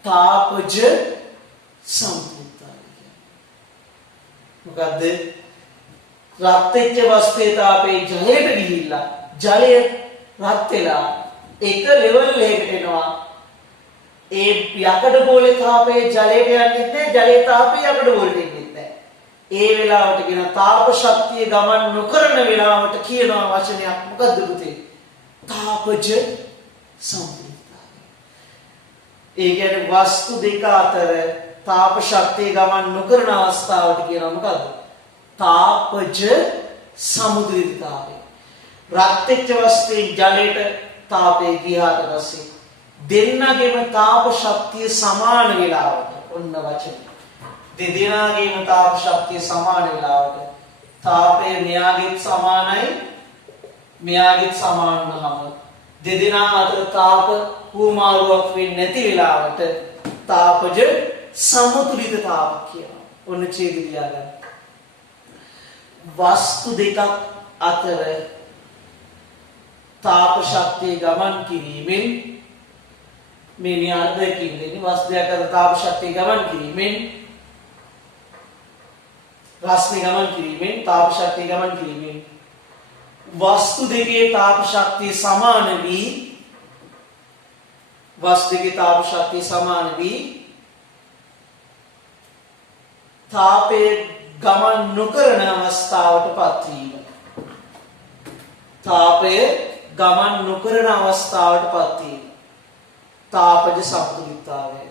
තාපජ සම්පූර්ණතාවය කියන්නේ. මොකද්ද? රත් වෙච්ච වස්තුවේ තාපේ ජලයට ගිහිල්ලා ජලය රත් වෙලා එක ලෙවල් එකකට එනවා. ඒ යකඩ බෝලේ තාපේ ජලයට යන්නේ නැහැ, ජලයේ තාපේ යකඩ බෝලට එන්නේ නැහැ. ඒ වෙලාවට කියන තාප ශක්තිය ගමන් නොකරන වෙලාවට කියනවා වචනයක් මොකද්ද පුතේ? තාපජ සම්පූර්ණතාවය. ඒ කියන්නේ වස්තු දෙක අතර තාප ශක්තිය ගමන් නොකරන අවස්ථාවට කියනවා මොකද්ද? තාපජ සමතුලිතතාවය. රත් වෙච්ච වස්තුවේ ජලයට තාපය ගියාට පස්සේ දෙන්නගේම තාප ශක්තිය සමාන වෙලාවට ඔන්න වචන. දෙදෙනාගේම තාප ශක්තිය සමාන වෙලාවට තාපය මෙයාගෙත් සමානයි මෙයාගෙත් සමාන වුණාම දෙදෙනා අතර තාප හුමාරුවක් වෙන්නේ නැති වෙලාවට තාපජ සමතුලිතතාවය කියනවා. ඔන්න ඡේද ලියාගන්න. වස්තු දෙකක් අතර තාප ශක්තිය ගමන් කිරීමෙන් මේ න්‍යායකින් දෙන්නේ වස්තු දෙකක් අතර තාප ශක්තිය ගමන් කිරීමෙන් රශ්මි ගමන් කිරීමෙන් තාප ශක්තිය ගමන් කිරීමෙන් වස්තු දෙකේ තාප ශක්තිය සමාන වී වස්තු දෙකේ තාප ශක්තිය සමාන වී තාපයේ ගමන් නොකරන අවස්ථාවට පත්වීම. තාපය ගමන් නොකරන අවස්ථාවට පත්වීම. තාපජ සමතුලිතතාවය.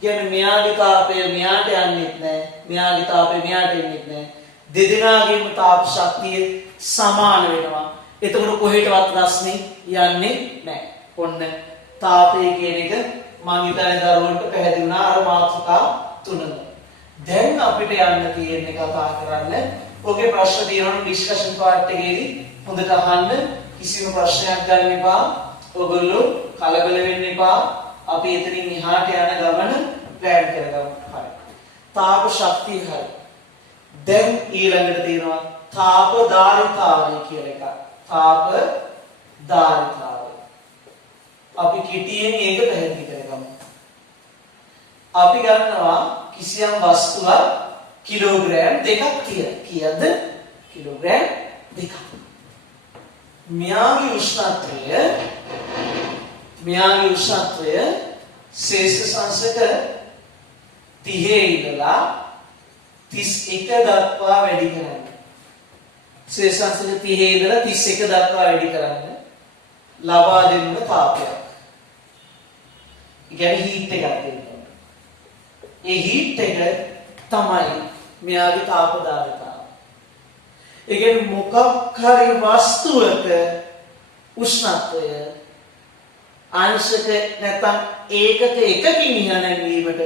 කියන්නේ මෙයාගේ තාපය මෙයාට යන්නේත් නැහැ. මෙයාගේ තාපය මෙයාට එන්නේත් නැහැ. දෙදෙනාගේම තාප ශක්තිය සමාන වෙනවා. එතකොට කොහෙටවත් රස්නේ යන්නේ නැහැ. ඔන්න තාපය කියන එක මම හිතන්නේ දරුවන්ට පැහැදිලි වුණා අර මාතෘකා තුනම. දැන් අපිට යන්න තියෙන්නේ කතා කරන්න. ඔගේ ප්‍රශ්න තියෙනවා ඩිස්කෂන් පාර්ට් එකේදී හොඳට අහන්න. කිසිම ප්‍රශ්නයක් ගන්න එපා. ඔයගොල්ලෝ කලබල වෙන්න එපා. අපි එතනින් එහාට යන ගමන ප්ලෑන් කරගමු. හරි. තාප ශක්තිය හරි. දැන් ඊළඟට තියෙනවා තාප ධාරිතාවය කියලා එකක්. තාප ධාරිතාවය. අපි කෙටියෙන් ඒක පැහැදිලි කරගමු. අපි ගන්නවා කිසියම් වස්තුවක් කිලෝග්‍රෑම් දෙකක් කියලා. කීයද? කිලෝග්‍රෑම් දෙකක්. මෙයාගේ උෂ්ණත්වය සෙල්සියස් අංශක 30 ඉඳලා 31 දක්වා වැඩි කරන්න. සෙල්සියස් අංශක 30 ඉඳලා 31 දක්වා වැඩි කරන්න ලබා දෙන්න තාපයක්. ඒ කියන්නේ හීට් එකක් දෙන්න. ඒ හීට් එක තමයි මෙයාගේ තාප ධාරිතාව. ඒ කියන්නේ මොකක් හරි වස්තුවක උෂ්ණත්වය අංශක නැත්නම් ඒකක එකකින් ඉහළ නැංවීමට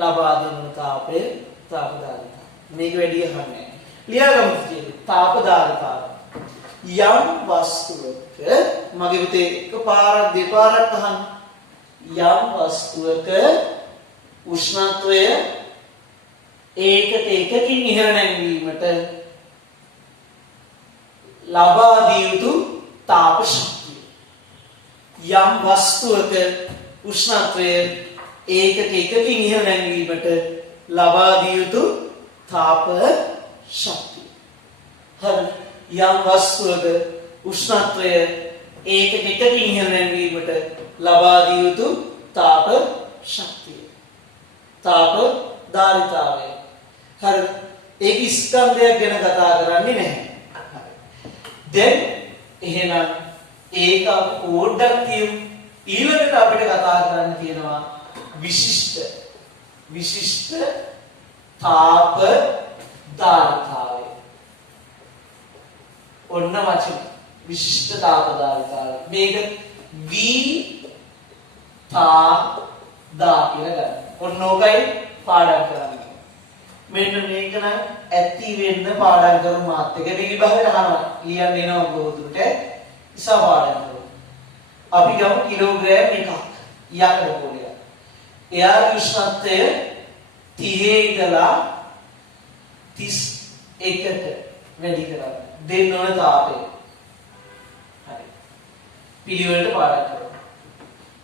ලබා දෙන තාපය තාපදාරිතාව. මේක වැඩි අහන්නේ. ලියාගමු කියන්නේ තාපදාරිතාව. යම් වස්තුවක මගේ පුතේ එකපාරක් දෙපාරක් අහන්න. යම් වස්තුවක උෂ්ණත්වය ඒකට එකකින් ඉහළ නැංවීමට ලබා දිය යුතු තාප ශක්තිය. යම් වස්තුවක උෂ්ණත්වය ඒකට එකකින් ඉහළ නැංවීමට ලබා දිය යුතු තාප ශක්තිය. හරි. යම් වස්තුවක උෂ්ණත්වය ඒකට එකකින් ඉහළ නැංවීමට ලබා දිය යුතු තාප ශක්තිය. තාප ධාරිතාවය. හරි. ඒක ස්කන්ධයක් ගැන කතා කරන්නේ නැහැ. දැන් එහෙනම් ඒක පොඩ්ඩක් කියමු. ඊළඟට අපිට කතා කරන්න තියෙනවා විශිෂ්ට තාප ධාරිතාවය. ඔන්න වචන විශිෂ්ට තාප ධාරිතාවය. මේක වී තා දා කියලා ගන්න. ඔන්න ඕකයි පාඩම් කරන්නේ. මෙන්න මේක නම් ඇති වෙන්න පාඩම් කරු මාත් එක මේක බහකට අහනවා. ලියන්න එනවා බොහෝදුරට. ඉසා පාඩම් කරමු. අපි ගමු කිලෝග්‍රෑම් එකක් යකඩ පොලයක්. එයාගේ උෂ්ණත්වය 30 ඉඳලා 31ට වැඩි කරන්න. දෙන්න ඕන තාපය. හරි. පිළිවෙලට පාඩම් කරමු.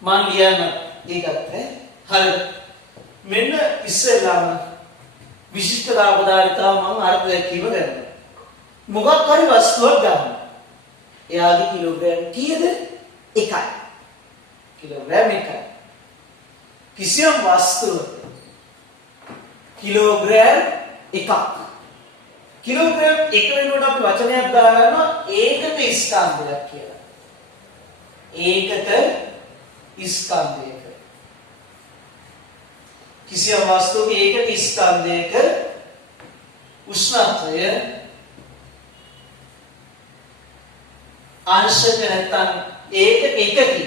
මම ලියන්න ඒකත් හරි. මෙන්න ඉස්සෙල්ලාම විශිෂ්ට තාප ධාරිතාව මම අර්ථ දැක්වීම කරනවා. මොකක් හරි වස්තුවක් ගන්න. එයාගේ කිලෝග්‍රෑම් කීයද? 1යි. කිලෝග්‍රෑම් 1යි. කිසියම් වස්තුවක කිලෝග්‍රෑම් 1ක්. කිලෝග්‍රෑම් 1 වෙනකොට අපි වචනයක් දාගන්නවා ඒකක ස්කන්ධයක් කියලා. ඒකක ස්කන්ධයක. කිසියම් වස්තුවක ඒකක ස්කන්ධයක උෂ්ණත්වය අංශක නැත්නම් ඒකක එකකි.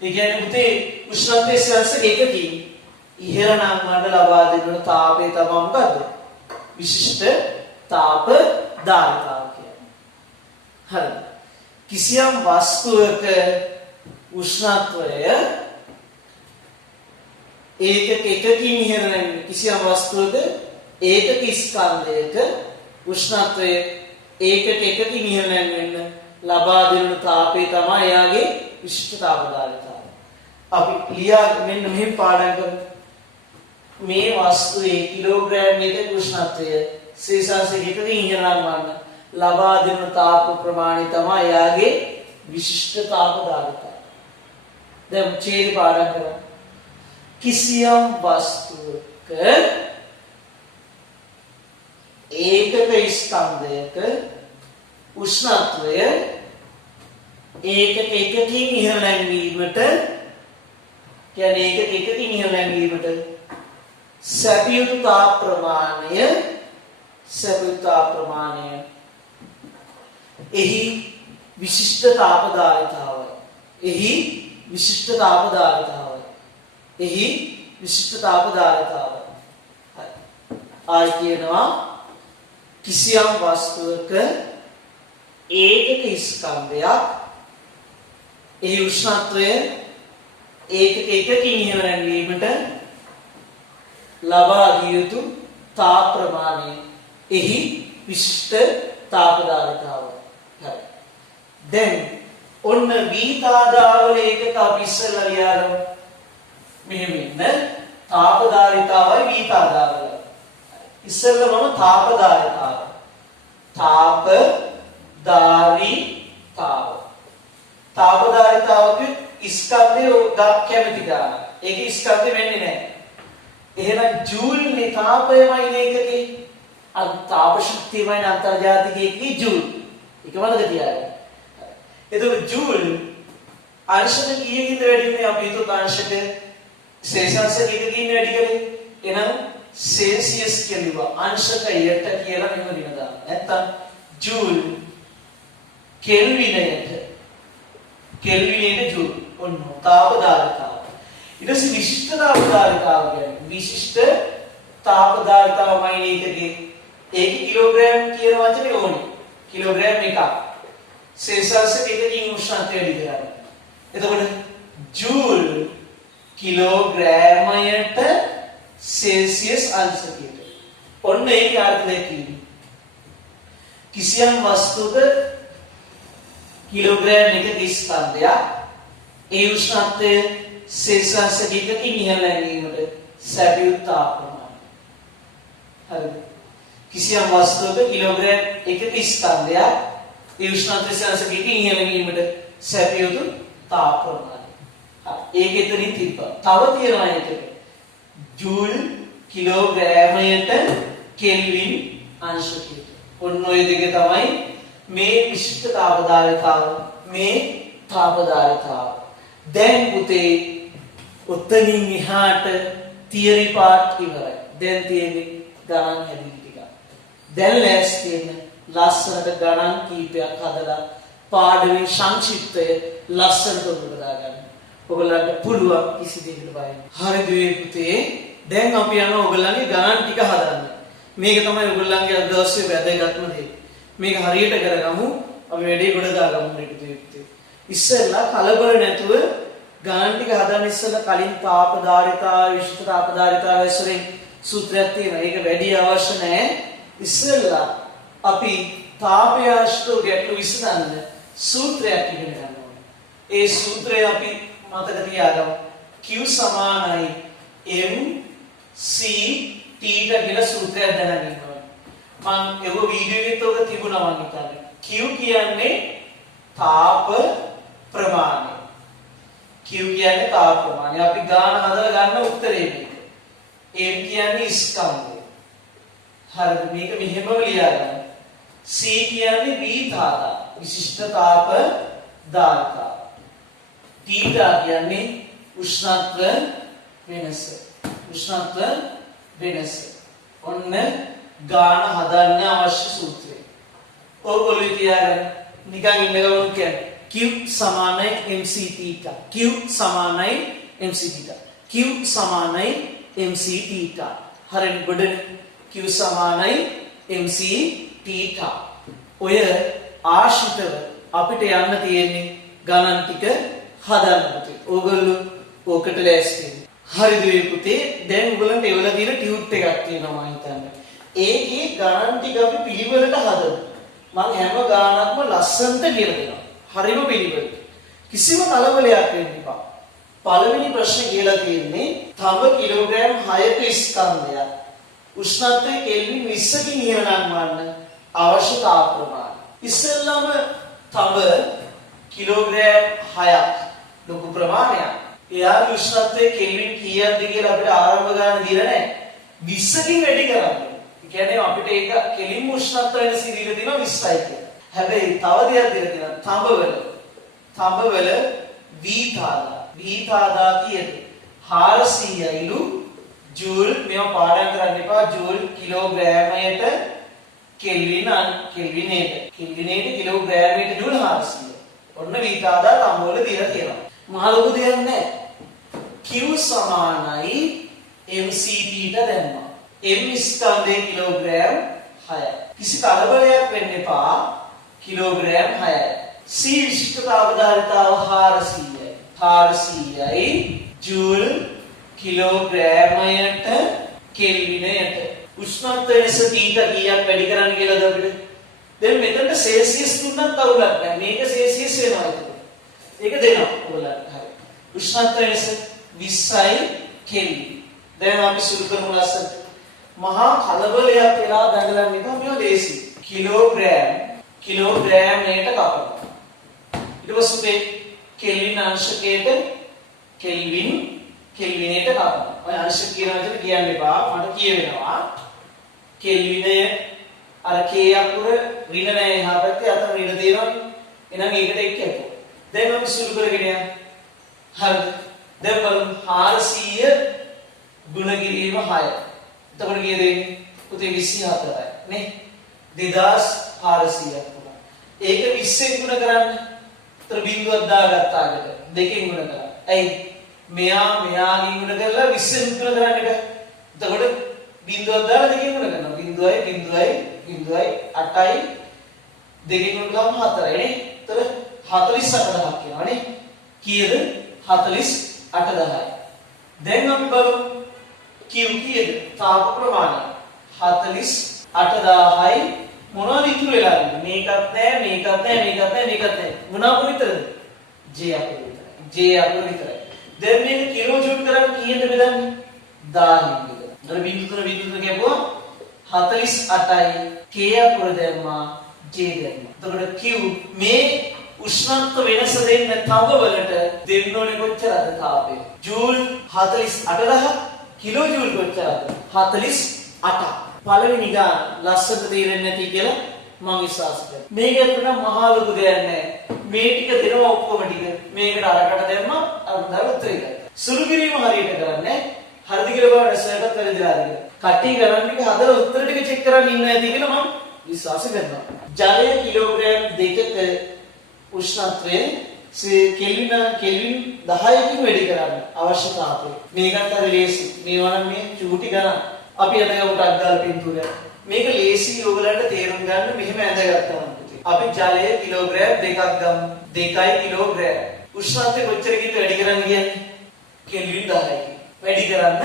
ඒ කියන්නේ පුතේ උෂ්ණත්වයේ සංසක එකකි. ඉහළ නම් වලට ලබා දෙන තාපය තමයි මොකද්ද? විශිෂ්ට තාප ධාරිතාව කියන්නේ. හරි. කිසියම් වස්තුවක උෂ්ණත්වය ඒකක එකකින් ඉහළ නැංවීම. කිසියම් වස්තුවක ඒකක ස්කන්ධයක උෂ්ණත්වය ඒකක එකකින් ඉහළ නැංවෙන්න ලබා දෙන තාපය තමයි එයාගේ විශිෂ්ට තාප ධාරිතාව. අපි ලියා මෙන්න මෙහෙම පාඩම් කරමු. මේ වස්තුවේ කිලෝග්‍රෑම් එකක උෂ්ණත්වය සීසාසෙක එකකින් ඉහළ නැංවන්න ලබා දෙන තාප ප්‍රමාණය තමයි එයාගේ විශිෂ්ට තාප ධාරිතාව. දැන් ඡේද පාඩම් කරමු. කිසියම් වස්තුවක ඒකක ස්කන්ධයක උෂ්ණත්වය ඒකක එකකින් ඉහළ නැංවීමට කියන්නේ ඒකක එකකින් ඉහළ නැංවීමට සැපයුතු තාප ප්‍රමාණය එහි විශිෂ්ට තාප ධාරිතාවයි. ආයි කියනවා කිසියම් වස්තුවක ඒකක ස්කන්ධයක් එහි උෂ්ණත්වය ඒකක එකකින් ඉහළ නැංවීමට ලබා දිය යුතු තාප ප්‍රමාණය එහි විශිෂ්ට තාප ධාරිතාවයි. හරි. දැන් ඔන්න වීතාදාවල ඒකක අපි ඉස්සෙල්ලා ලියාගමු. මෙහෙම ඉන්න තාප ධාරිතාවයි වීතාදාවල. ඉස්සෙල්ලා මම තාප ධාරිතාව. තාප ධාරිතාවගේ ස්කන්ධය කැමති ගන්න. ඒකේ ස්කන්ධෙ වෙන්නේ නැහැ. එහෙනම් ජූල් නේ තාපයමයි ඒකකේ. තාප ශක්තියමයි අන්තර්ජාතික එකකේ ජූල්. ඒක මතක තියාගන්න. එතකොට ජූල් අංශක කීයකින්ද වැඩි වෙන්නේ? අපි හිතුව අංශක සෙල්සියස් එකකින් වැඩි කරේ. එහෙනම් සෙල්සියස් කියනවා අංශක 8 කියලා මෙහෙම දිනනවා. නැත්තම් ජූල් කෙල්විනයට කෙල්විනේට ජූල්. ඔන්න තාපදාරිතාව. ඊට පස්සේ විශිෂ්ට තාපදාරිතාව කියන්නේ විශිෂ්ට තාපදාරිතාවමයි මේකේ. ඒක කිලෝග්‍රෑම් කියන වචනේ ඕනේ. කිලෝග්‍රෑම් එකක්. සෙල්සියස් එකකින් උෂ්ණත්වය වැඩි කරන්නේ. එතකොට ජූල් කිලෝග්‍රෑමයට සෙල්සියස් අංශකයට. ඔන්න ඒක අර්ථය කියන්නේ. කිසියම් වස්තුවක කිලෝග්‍රෑම් එකක ස්කන්ධයක් ඒ උෂ්ණත්වය සෙල්සියස් එකකින් ඉහළ නැගීමට සැපයුත් තාපමානය. හරිද? කිසියම් වස්තුවක කිලෝග්‍රෑම් එකක ස්කන්ධයක් ඒ උෂ්ණත්වය සෙල්සියස් එකකින් ඉහළ නැගීමට සැපයුතු තාපමානය. ඒක එතනින් තිබ්බා. තව තියෙනවා ඒකේ. ජූල් කිලෝග්‍රෑමයට කෙල්වින් අංශකයට. ඔන්න ඔය දෙක තමයි මේ විශිෂ්ට තාපදාරිතාව මේ තාපදාරිතාව. දැන් පුතේ උත්තරින් එහාට තියරි පාර්ට් ඉවරයි. දැන් තියෙන්නේ ගණන් හැදීම ටික. දැන් ලෑස්ති වෙන්න ලස්සනට ගණන් කීපයක් හදලා පාඩමේ සංක්ෂිප්තය ලස්සනට උඩට දාගන්න. ඔයගොල්ලන්ට පුළුවන් කිසි දෙයකට බය නැහැ. හරි දුවේ පුතේ. දැන් අපි යනවා ඔයගොල්ලන්ගේ ගණන් ටික හදන්න. මේක තමයි ඔයගොල්ලන්ගේ අද දවසේ වැදගත්ම දේ. මේක හරියට කරගමු. අපි වැඩේ කොට දාගමු මේක පුතේ. ඉස්සෙල්ලා කලබල නැතුව ගණන් ටික හදන්න ඉස්සෙල්ලා කලින් තාපදාරිතාව විශිෂ්ට තාපදාරිතාව ඇසුරෙන් සූත්‍රයක් තියෙනවා. ඒක වැඩි අවශ්‍ය නැහැ. ඉස්සෙල්ලා අපි තාපය ආශ්‍රිත ගැටලු විසඳන්න සූත්‍රයක් ඉගෙන ගන්න ඕනේ. ඒ සූත්‍රය අපි මතක තියාගමු. Q සමානයි mc θ කියලා සූත්‍රයක් දැනගන්න ඕනේ. මම ඒක වීඩියෝ එකෙත් ඔක තිබුණා මම හිතන්නේ. Q කියන්නේ තාප ප්‍රමාණය. Q කියන්නේ තාප ප්‍රමාණය. අපි ගාන හදලා ගන්න උත්තරේ මේක. m කියන්නේ ස්කන්ධය. හරිද? මේක මෙහෙම ලියා ගන්න. C කියන්නේ විතාදා විශිෂ්ට තාප ධාරිතාව. θ කියන්නේ උෂ්ණත්ව වෙනස. උෂ්ණත්ව වෙනස. ඔන්න ගාන හදන්න අවශ්‍ය සූත්‍රය. ඔයගොල්ලෝ තියාගන්න නිකන් ඉන්න ගමන් කියන්නේ Q සමානයි mc θ. Q සමානයි mc θ. Q සමානයි mc θ. හරියට ගොඩනේ. Q සමානයි mc θ. ඔය ආශ්‍රිතව අපිට යන්න තියෙන්නේ ගණන් ටික හදන්න පුතේ. ඕගොල්ලෝ ඕකට ලෑස්ති වෙන්න. හරිද මේ පුතේ? දැන් ඔයගොල්ලන්ට එවලා තියෙන ටියුට් එකක් තියෙනවා මම හිතන්නේ. ඒකේ ගණන් ටික අපි පිළිවෙලට හදමු. මම හැම ගානක්ම ලස්සනට කියලා දෙනවා. හරිම පිළිවෙලට. කිසිම කලබලයක් වෙන්න එපා. පළවෙනි ප්‍රශ්නේ කියලා තියෙන්නේ තව කිලෝග්‍රෑම් 6ක ස්කන්ධයක් උෂ්ණත්වය කෙල්වින් 20කින් ඉහළ නංවන්න අවශ්‍ය තාප ප්‍රමාණය. ඉස්සෙල්ලාම තව කිලෝග්‍රෑම් 6ක් ලොකු ප්‍රමාණයක්. එයාගේ උෂ්ණත්වය කෙල්වින් කීයක්ද කියලා අපිට ආරම්භ ගන්න දීලා නැහැ. 20කින් වැඩි කරන්න. ඒ කියන්නේ අපිට ඒක කෙලින්ම උෂ්ණත්ව වෙනස දීලා තියෙනවා 20යි කියලා. හැබැයි තව දෙයක් දීලා තියෙනවා තඹවල විතාදා කීයද? 400යිලු ජූල්. මේවා පාඩම් කරන්න එපා. ජූල් කිලෝග්‍රෑමයට කෙල්විනේට කිලෝග්‍රෑමයට ජූල් 400. ඔන්න විතාදා තඹවල දීලා තියෙනවා. මහ ලොකු දෙයක් නැහැ. Q සමානයි mc θ දැම්මා. m ස්කන්ධයේ කිලෝග්‍රෑම් 6යි. කිසි කලබලයක් වෙන්න එපා. කිලෝග්‍රෑම් 6යි. C විශිෂ්ට තාපදාරිතාව 400යි. 400යි ජූල් කිලෝග්‍රෑමයට කෙල්විනයට. උෂ්ණත්ව වෙනස θ කීයක් වැඩි කරන්න කියලාද අපිට? දැන් මෙතනට සෙල්සියස් දුන්නත් අවුලක් නැහැ. මේක සෙල්සියස් වෙනවා ඒක. ඒක දෙනවා ඔයගොල්ලන්ට. හරි. උෂ්ණත්ව වෙනස 20යි කෙල්වින්. දැන් අපි සුළු කරමු ලස්සනට. මහා කලබලයක් වෙලා දඟලන්න එපා. මේවා ලේසි. කිලෝග්‍රෑමයට කපනවා. ඊට පස්සේ කෙල්වින් අංශකයට කෙල්විනයට කපනවා. ඔය අංශක කියන වචනේ කියන්න එපා. මට කියවෙනවා. කෙල්විනය අර k අකුර ඍණ නැහැ එහා පැත්තේ අතන ඍණ තියෙනවනේ. එහෙනම් ඒකට එක්ක යපුවා. දැන් අපි සුළු කරගෙන යන්න. හරිද? දැන් බලමු 400 ගුණ කිරීම 6. එතකොට කීයද එන්නේ? පුතේ 24යි නේ? 2400ක් වුණා. ඒක 20ෙන් ගුණ කරන්න. තර බිඳුවක් දාගත්තාකට දෙකෙන් ගුණ කරා. ඇයි? මෙයාගෙන් ගුණ කරලා 20ෙන් ගුණ කරන්න එක. එතකොට බිඳුවක් දාලා දෙකෙන් ගුණ කරනවා. 0.8යි දෙකෙන් ගුණ කරාම 4යි නේ. එතකොට 48000ක් කියනවා නේ. කීයද? 48000යි. දැන් අපි බලමු Q කීයද? තාප ප්‍රමාණය 48000යි. මොනවද ඉතුරු වෙලා ඉන්නේ? මේකත් නැහැ. මොනවා විතරද? J අකුර විතරයි. දැන් මේක කිලෝ ජූල් කරන්නේ කීයද බෙදන්නේ? 1000න් බෙදලා. අර බිංදු තුන කියපුවා 48යි. K අකුර දැම්මා, J දැම්මා. එතකොට Q මේ උෂ්ණත්ව වෙනස දෙන්න තව වලට දෙන්න ඕනේ කොච්චරද තාපය? ජූල් 48000, කිලෝ ජූල් කොච්චරද? 48ක්. පළවෙනි ගාන ලස්සට තේරෙන්නේ නැති කියලා මම විශ්වාස කරනවා. මේක ඇත්තටම මහා ලොකු දෙයක් නෑ. මේ ටික දෙනවා ඔක්කොම ටික. මේකට අරකට දැම්මා අර දාලා උත්තරේ ගත්තා. සුළු කිරීම හරියට කරන්නේ. හරිද කියලා බලන්න සර්කත් වැරදිලාද කියලා. කටි ගණන් ටික හදලා උත්තර ටික චෙක් කරන්න ඉන්න ඇති කියලා මම විශ්වාස කරනවා. ජලය කිලෝග්‍රෑම් 2ක උෂ්ණත්වය කෙල්වින් 10කින් වැඩි කරන්න අවශ්‍ය තාපය. මේකට අර ලේසි. මේවා නම් මේ චූටි ගණන්. අපි අදගමු ටක් දාලා පින්තූරය. මේක ලේසි ඔයගලන්ට තේරුම් ගන්න මෙහෙම ඇඳගත්තා නම්. අපි ජලය කිලෝග්‍රෑම් 2ක් ගමු. 2යි කිලෝග්‍රෑම්. උෂ්ණත්වය කොච්චරකින්ද වැඩි කරන්න කියන්නේ? කෙල්වින් 10කින්. වැඩි කරන්න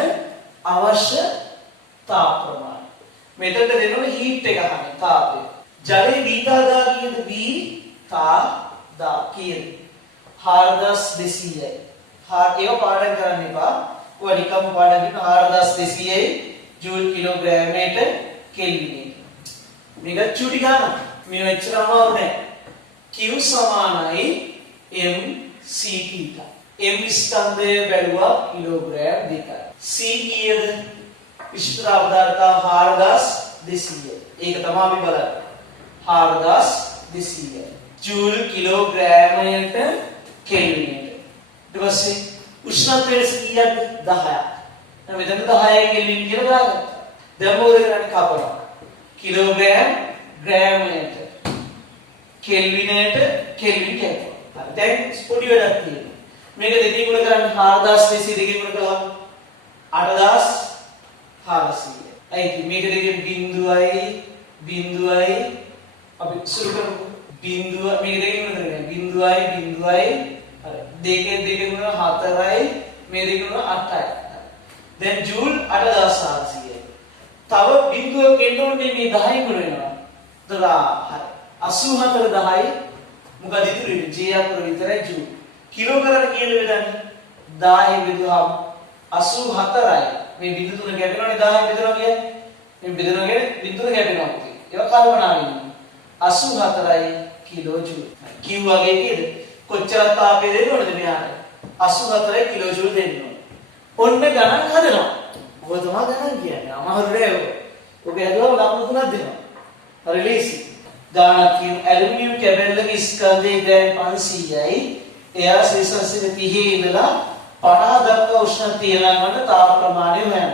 අවශ්‍ය තාප ප්‍රමාණය. මෙතනට දෙන්න ඕනේ හීට් එක අහන්නේ තාපය. ජලයේ වීතාදා කීයද? වීතාදා කීයද? 4200යි. ඒක පාඩම් කරන්න එපා. ඔය නිකම්ම පාඩම් කරන 4200යි ජූල් කිලෝග්‍රෑමයට කෙල්විනට. මේක චුටි ගන්න. මේ වෙච්චර අමාරු නෑ. Q සමානයි mc θ. m ස්කන්ධය බැලුවා කිලෝග්‍රෑම් 2යි. c කීයද? විශිෂ්ට අවදාර්ථා 4200. ඒක තමයි අපි බලන්නේ. 4200. ජූල් කිලෝග්‍රෑමයට කෙල්විනට. ඊට පස්සේ උෂ්ණත්වය කීයද? 10ක්. දැන් මෙතන 10 කෙල්වින් කියලා දාගත්තා. දැන් මොකද කරන්නේ? කපනවා. කිලෝග්‍රෑම් ග්‍රෑමයට කෙල්විනට කෙල්වින් කියනවා. දැන් පොඩි වැඩක් තියෙනවා. මේක දෙකකින් ගුණ කරන්නේ 4200 දෙකකින් ගුණ කළාම 8400. අයිති මේක දෙකෙන් බිඳුවයි අපි සුළු කරමු. බිඳුව මේක දෙකකින් ගුණ කරන්නේ බිඳුවයි හරි. දෙකෙන් ගුණ 4යි මේ දෙකෙන් ගුණ 8යි. දැන් ජූල් 8400යි. තව බිඳුවක් එන්න ඕනේ මේ 10න් ගුණ වෙනවා. එතකොට හරි. 84 10යි මොකද ඉතුරු වෙන්නේ? J අකුර විතරයි ජූල්. කිලෝ කරන්න කියලා වෙදන්නේ 10 බෙදුවාම 84යි. මේ බිඳු තුන ගැටෙනවනේ 10 බෙදනවා කියන්නේ. මේ බෙදනවා කියන්නේ බිඳු තුන ගැටෙනවා පුතේ. ඒක කල්පනා වෙන්න. 84යි කිලෝ ජූල්. Q වගේ කීයද? කොච්චර තාපය දෙන්න ඕනද මෙයාට? 84යි කිලෝ ජූල් දෙන්න ඕන. ඔන්න ගණන් හදනවා. ඔබ තමයි ගණන් කියන්නේ. අමාරු නෑ ඔබ. ඔබ හදුවම ලකුණු 3ක් දෙනවා. හරි ලේසි. ගානක් කියමු. ඇලුමිනියම් කැබල්ලක ස්කන්ධයේ ග්‍රෑම් 500යි. එයා සෙල්සියස් 30 ඉඳලා 50 දක්වා උෂ්ණත්වය ළඟවන්න තාප ප්‍රමාණය හොයන්න.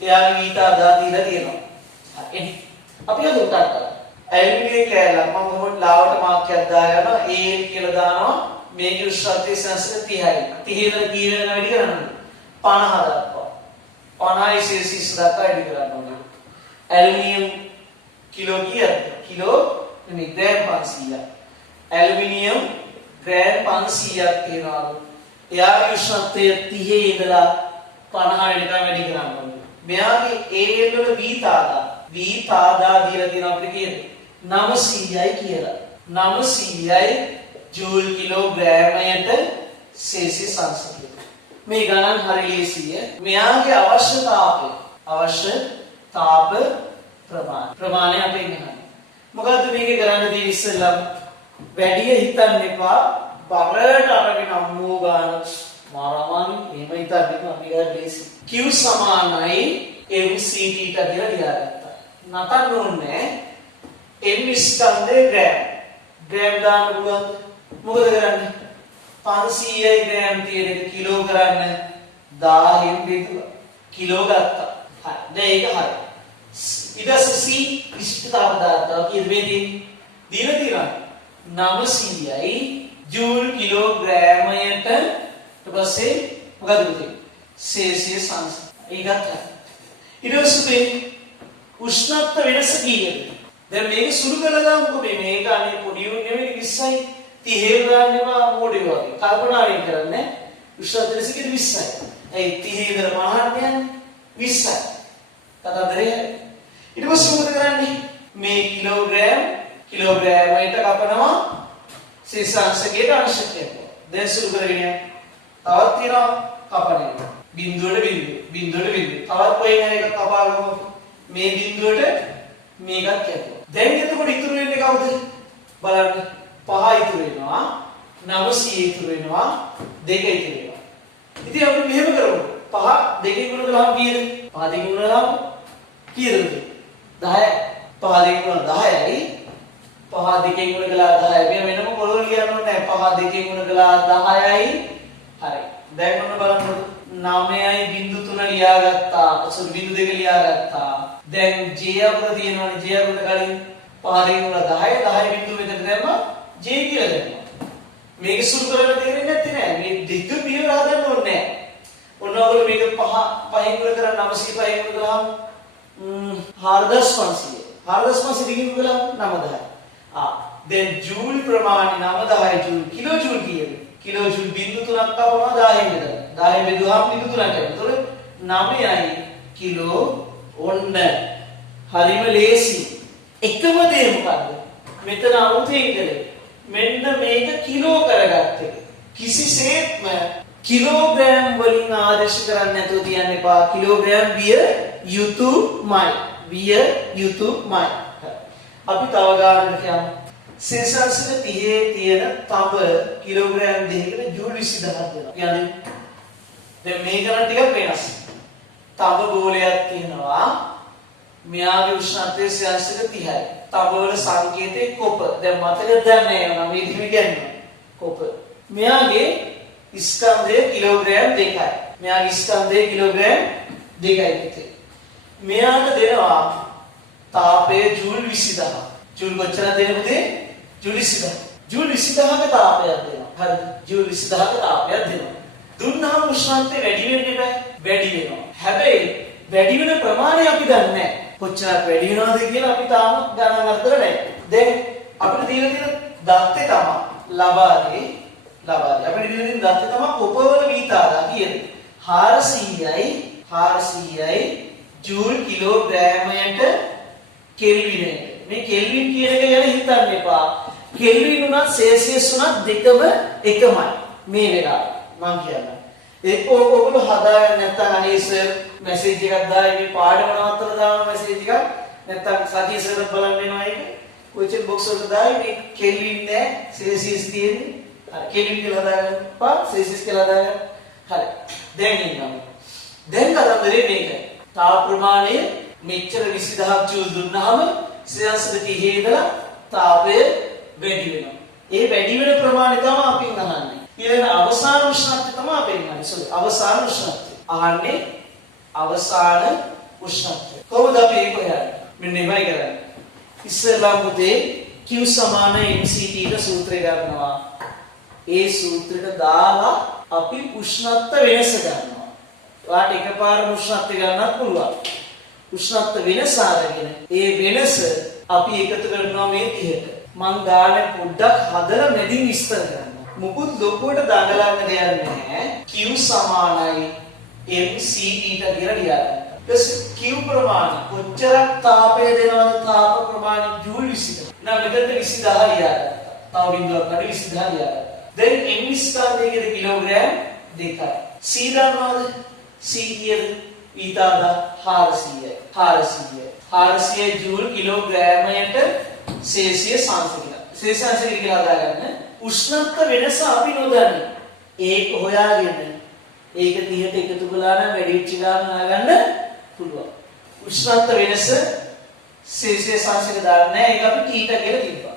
එයාගේ වීතාදා දීලා තියෙනවා. හරි. අපි අද උත්තර කරා. ඇලුමිනියම් කැලක් මම මොකද ලාවට මාක්කයක් දාගන්නවා. A කියලා දානවා. මේකේ උෂ්ණත්වය සෙල්සියස් 30යි. 30 ඉඳලා කී වෙනකම් වැඩි කරන්නේ? 50 දක්වා. 50 සෙල්සියස් දක්වා වැඩි කරන්න ඕනේ. ඇලුමිනියම් කිලෝ කීයද? කිලෝ නෙමෙයි ග්‍රෑම් 500ක්. ඇලුමිනියම් ග්‍රෑම් 500ක් තියනවාලු. එයාගේ උෂ්ණත්වය 30 ඉඳලා 50 වෙනකම් වැඩි කරන්න ඕනේ. මෙයාගේ AL වල වීතාදා දීලා තියෙන අපිට කියන්නේ 900යි කියලා. 900යි ජූල් කිලෝග්‍රෑමයට සෙල්සියස් අංශකය. මේ ගණන් හරි ලේසියි. මෙයාගේ අවශ්‍ය තාප ප්‍රමාණය අපේ ගණන්. මොකද්ද මේකේ කරන්න තියෙන්නේ ඉස්සෙල්ලා? වැඩි හිතන්න එපා. බරට අරගෙන අම්මෝ ගන්න මාරාමානි එහෙම හිතන්න එපා. මේක ලේසි. Q සමානයි mc θ කියලා ලියාගත්තා. නතන්න ඕනේ m ස්කන්ධේ ග්‍රෑම් දාන්න පුළුවන්. මොකද කරන්නේ? 500යි ග්‍රෑම් තියෙන එක කිලෝ කරන්න 1000න් බෙදුවා. කිලෝ ගත්තා. හරි. දැන් ඒක හරි. ඊට පස්සේ C විශිෂ්ට අවදාර්ථය කීයද මේ දීලා තියෙනවා? 900යි ජූල් කිලෝග්‍රෑමයට ඊට පස්සේ මොකද පුතේ සෙල්සියස් අංශ ඒකත් ඊට පස්සේ උෂ්ණත්ව වෙනස කීයද දැන් මේක සුළු කරලා දාමුකෝ මේක අනේ පොඩි උන් නෙමෙයි 20යි 30 ගානේවා මොඩේ වගේ කල්පනාවෙන් කරන්නේ උෂ්ණත්ව වෙනස කීයද 20යි ඒ 30 ඉඳලා මහාට යන්නේ 20යි කතාන්දරේ ඊට පස්සේ මොකද කරන්නේ මේ කිලෝග්‍රෑමයට කපනවා සෙල්සියස්ගේ අංශකයට දැන් සුළු කරගෙන තවත් තියෙනවා කපන්නේ බිඳුවට බිඳුවට තවත් කොහෙන් හරි එකක් කපාගමු මේ බිඳුවට මේකත් කැපුවා දැන් එතකොට ඉතුරු වෙන්නේ කවුද බලන්න 5 ඉතුරු වෙනවා 900 ඉතුරු වෙනවා 2 ඉතුරු වෙනවා ඉතින් අපි මෙහෙම කරමු 5 2 ගුණ කළාම කීයද 5 2 ගුණ කළාම කීයද 10 5 2 ගුණ 10යි 5 2 ගුණ කළා 10යි මේ වෙනම පොළොව ලියන්න ඕනේ නැහැ 5 2 ගුණ කළා 10යි හරි දැන් ඔන්න බලන්න 9.3 ලියාගත්තා සෝරි බිංදු 2 ලියාගත්තා දැන් j අකුර තියෙනවනේ j අකුරට කලින් 5 10 10 බිංදු මෙතන දැම්ම j කියලා දැම්මා මේක සුළු කරලා තේරෙන්නේ නැත්තේ නෑ මේ දිග්ග පියවර හදන්න ඕනේ නෑ ඔන්න ඔයගොල්ලෝ මේක 5 ගුණ කරලා 905 ගුණ කළාම 4500 දිගින් කළාම 9000 දැන් ජූල් ප්‍රමාණය 9000 ජූල් කිලෝ ජූල් කීයද කිලෝ ජූල් බිංදු 3ක් කපනවා 10 මෙතන 10 බෙදුවාම බිංදු 3ක් එනවා. ඒතකොට 9යි කිලෝ ඔන්න හරිම ලේසි. එකම දේ මොකද්ද? මෙතන අමුතෙන් කළේ. මෙන්න මේක කිලෝ කරගත්ත එක. කිසිසේත්ම කිලෝග්‍රෑම් වලින් ආදේශ කරන්නේ නැතුව තියන්න එපා. කිලෝග්‍රෑම් විය යුතුයමයි. විය යුතුයමයි. අපි තව ගානකට යමු. සෙල්සියස් 30 තියෙන තව කිලෝග්‍රෑම් දෙකකට ජූල් 20000ක් දෙනවා. කියන්නේ දැන් මේ ගණන් ටිකක් වෙනස්. තව ගෝලයක් තියෙනවා. මෙයාගේ උෂ්ණත්වය සෙල්සියස් 30යි. තව වල සංකේතේ කොප. දැන් මතකද නැහැ නේද? මේ දිවි කියන්නේ කොප. මෙයාගේ ස්කන්ධය කිලෝග්‍රෑම් 2යි. මෙයාගේ ස්කන්ධය කිලෝග්‍රෑම් 2යි පුතේ. මෙයාට දෙනවා තාපය ජූල් 20000. ජූල් කොච්චරද දෙන්නේ පුතේ? ජූල් 20000. ජූල් 20000ක තාපයක් දෙනවා. හරිද? ජූල් 20000ක තාපයක් දෙනවා. දුන්නාම උෂ්ණත්වය වැඩි වෙන්නේ නැහැ. වැඩි වෙනවා. හැබැයි වැඩි වෙන ප්‍රමාණය අපි දන්නේ නැහැ. කොච්චරක් වැඩි වෙනවද කියලා අපි තාම ගණන් අරගෙන නැහැ. දැන් අපිට දීලා තියෙන දත්තේ තමයි ලබාදී අපිට දීලා තියෙන දත්තේ තමයි කොපවල වීතාලා කියන්නේ 400යි ජූල් කිලෝග්‍රෑමයට කෙල්විනට මේ කෙල්වින් කියන එක ගැන හිතන්න එපා. කෙල්වින් උනත් සෙල්සියස් උනත් දෙකම එකමයි මේ වෙලාවේ මම කියන්නේ. ඒක ඔයගොල්ලෝ හදාගන්න නැත්නම් අනේ සර් මැසේජ් එකක් දායි මේ පාඩම නවත්තලා දාන මැසේජ් එකක් නැත්නම් සතිය සර් බලන්න වෙනවා ඒක. ඔය බොක්ස් වලට දායි මේ කෙල්වින් නෑ සෙල්සියස් තියෙන්නේ. හරි කෙල්වින් කියලා හදාගන්න එපා සෙල්සියස් කියලා හදාගන්න. හරි. දැන් ඉන්නවා. දැන් කතන්දරේ මේකයි. තාප ප්‍රමාණය මෙච්චර 20000ක් ජූල් දුන්නාම සෙල්සියස් 30 ඉඳලා තාපය වැඩි වෙනවා. ඒ වැඩි වෙන ප්‍රමාණය තමයි අපි අහන්නේ. ඊළඟ අවසාන උෂ්ණත්වය තමයි අපි අහන්නේ. සෝරි අවසාන උෂ්ණත්වය. අහන්නේ අවසාන උෂ්ණත්වය. කොහොමද අපි ඒක හොයන්නේ? මෙන්න මේවයි කරන්නේ. ඉස්සෙල්ලාම පුතේ Q සමාන mct ට සූත්‍රය ගන්නවා. ඒ සූත්‍රයට දාලා අපි උෂ්ණත්ව වෙනස ගන්නවා. ඔයාට එකපාරම උෂ්ණත්වය ගන්නත් පුළුවන්. උෂ්ණත්ව වෙනස අරගෙන ඒ වෙනස අපි එකතු කරනවා මේ 30ට. මං ගානේ පොඩ්ඩක් හදලා මැදින් විස්තර කරනවා. මුකුත් ලොකුවට දඟලන්න දෙයක් නැහැ. Q සමානයි mct ට කියලා ලියන්න. ඊට Q ප්‍රමාණය කොච්චරක් තාපය දෙනවද? තාප ප්‍රමාණය ජූල් 20. නම් මෙතන 20000 ලියන්න. තව බිඳුවක් අඩු 20000 ලියන්න. දැන් m ස්කන්ධයේ කිලෝග්‍රෑම් 2යි. c දන්නවද? c කීයද? ඊටාදා 400යි. 400 ජූල් කිලෝග්‍රෑමයට සෙල්සියස් අංශ කියලා. සෙල්සියස් අංශ කියලා හදාගන්න. උෂ්ණත්ව වෙනස අපි නොදන්නේ. ඒක හොයාගෙන ඒක 30ට එකතු කළා නම් වැඩි වෙච්ච ගාන හොයාගන්න පුළුවන්. උෂ්ණත්ව වෙනස සෙල්සියස් අංශක දාන්නේ නැහැ. ඒක අපි කීට කියලා තිබ්බා.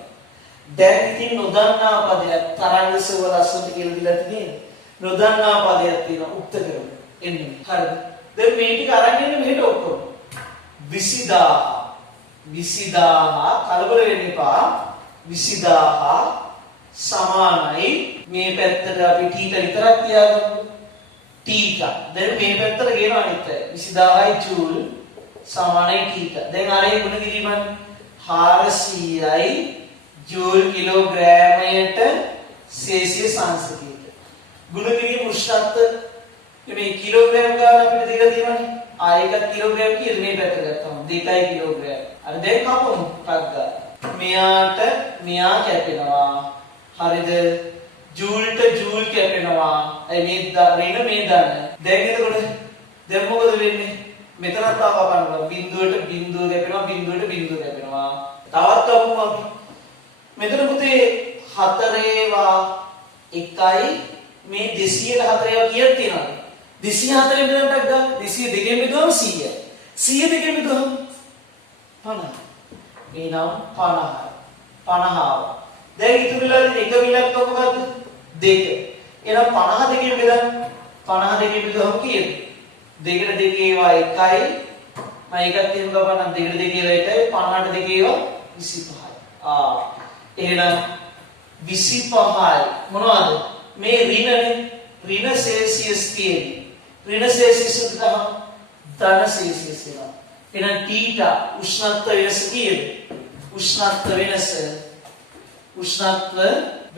දැන් ඉතින් නොදන්නා පදයක් තරංගසව ලස්සනට කියලා දීලා තියෙන්නේ. නොදන්නා පදයක් තියෙනවා උක්ත කරමු. එන්නේ. හරිද? දැන් මේ ටික අරන් ඉන්න මෙහෙට ඔක්කොම 20000 කලබල වෙන්න එපා. 20000 සමානයි මේ පැත්තට අපි θ විතරක් තියාගමු. θ. දැන් මේ පැත්තට ගේන අනිත් අය 20000යි ජූල් සමානයි θ. දැන් අරේ ගුණ කිරීමන්නේ 400යි ජූල් කිලෝග්‍රෑමයට සෙල්සියස් අංශකයට. ගුණ කිරීම උෂ්ණත්ව මේ කිලෝග්‍රෑම් ගාන අපිට දීලා තියෙනවානේ. ආයෙක කිලෝග්‍රෑම් කියලා මේ පැත්තට ගත්තම 2 කිලෝග්‍රෑම්. අර දැන් කපමු ටක් ගාලා. මෙයා කැපෙනවා. හරිද? ජූල්ට ජූල් කැපෙනවා. ඒ මේ දාන. දැන් එතකොට දැන් මොකද වෙන්නේ? මෙතනත් ආව කපනවා. බිඳුවට බිඳුව කැපෙනවා. බිඳුවට බිඳුව කැපෙනවා. තවත් කපමු අපි. මෙතන පුතේ 4 මේ 204 කීයක් තියෙනවද? 204 මෙතනට ගන්න. 202 බෙදුවම 100. 100 දෙකෙන් බෙදුවම 50. එනම් 50. 50. දැන් ඉතුරුලා එක මිලක් මොකක්ද? 2. එහෙනම් 50 දෙකෙන් බෙදන්න. 50 දෙකෙන් බෙදුවම කීයද? 2ට 2 ඒවා 1යි. මම එකත් එහෙම ගමන්නම් 2ට 2 ඒවා 1යි. 50ට 2 ඒවා 25යි. එහෙනම් 25යි මොනවද? මේ ඍණනේ. ඍණ සෙල්සියස් තියෙන්නේ. ඍණ සෙල්සියස් උදහම ධන සෙල්සියස් වෙනවා. එහෙනම් θ උෂ්ණත්ව වෙනස කීයද? උෂ්ණත්ව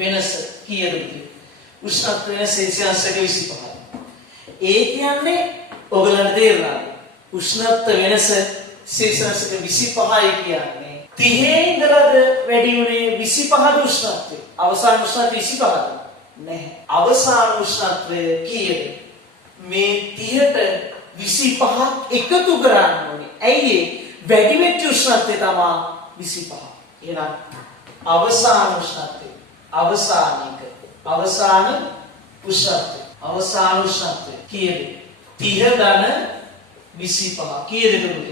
වෙනස කීයද? උෂ්ණත්ව වෙනස සෙල්සියස් 25යි. ඒ කියන්නේ ඔයගලන්ට තේරෙනවද? උෂ්ණත්ව වෙනස සෙල්සියස් 25යි කියන්නේ 30 ඉඳලාද වැඩි උනේ 25ද උෂ්ණත්වය? අවසාන උෂ්ණත්වය 25ද? නැහැ. අවසාන උෂ්ණත්වය කීයද? මේ 30ට 25ක් එකතු කරන්න ඕනේ. ඇයි ඒ? වැඩි වෙච්ච උෂ්ණත්වය තමයි 25. එහෙනම් අවසාන උෂ්ණත්වය අවසාන උෂ්ණත්වය කීයද? 30 ධන 25. කීයද එතකොට?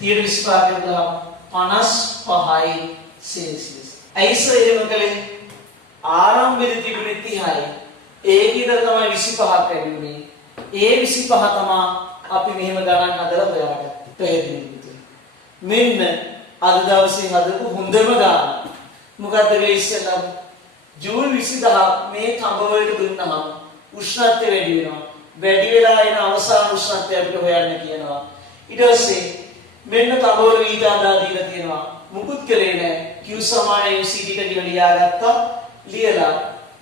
30ට 25 කියනදාම 55යි සෙල්සියස්. ඇයිසර් එහෙම කළේ? ආරම්භයේදී තිබුණේ 30යි. ඒකීතර තමයි 25ක් වැඩි වුනේ. ඒ 25 තමයි අපි මෙහෙම ගණන් හදලා හොයාගත්තේ. පැහැදිලිද? මෙන්න අද දවසේ හදපු හොඳම ගාන. මොකද්ද මේ ඉස්සෙල්ලා? ජූල් 20000 මේ කඹ වලට දුන්නාම උෂ්ණත්වය වැඩි වෙනවා. වැඩි වෙලා එන අවසාන උෂ්ණත්වය අපිට හොයන්න කියනවා. ඊට පස්සේ මෙන්න කඹ වල ඊට අදා දීලා තියෙනවා. මුකුත් කළේ නැහැ. Q සමාන UCT කියලා ලියාගත්තා. ලියලා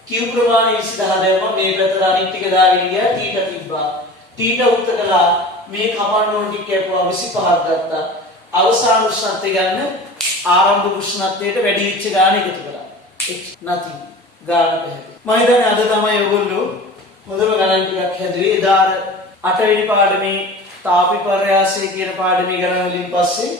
Q ප්‍රමාණය 20000 දැම්මා. මේ පැත්තට අනිත් ටික දාගෙන ගියා. θ තිබ්බා. θ උත්ත කළා. මේ කපන්න ඕන ටික කැපුවා 25ක් ගත්තා. අවසාන උෂ්ණත්වය ගන්න ආරම්භ උෂ්ණත්වයට වැඩි වෙච්ච ගාන එකතු කළා. nothing ගාන පැහැදිලි. මම හිතන්නේ අද තමයි ඔයගොල්ලෝ හොඳම ගණන් ටිකක් හැදුවේ. එදා 8 වෙනි පාඩමේ තාපිපර්යාසය කියන පාඩමේ ගණන් වලින් පස්සේ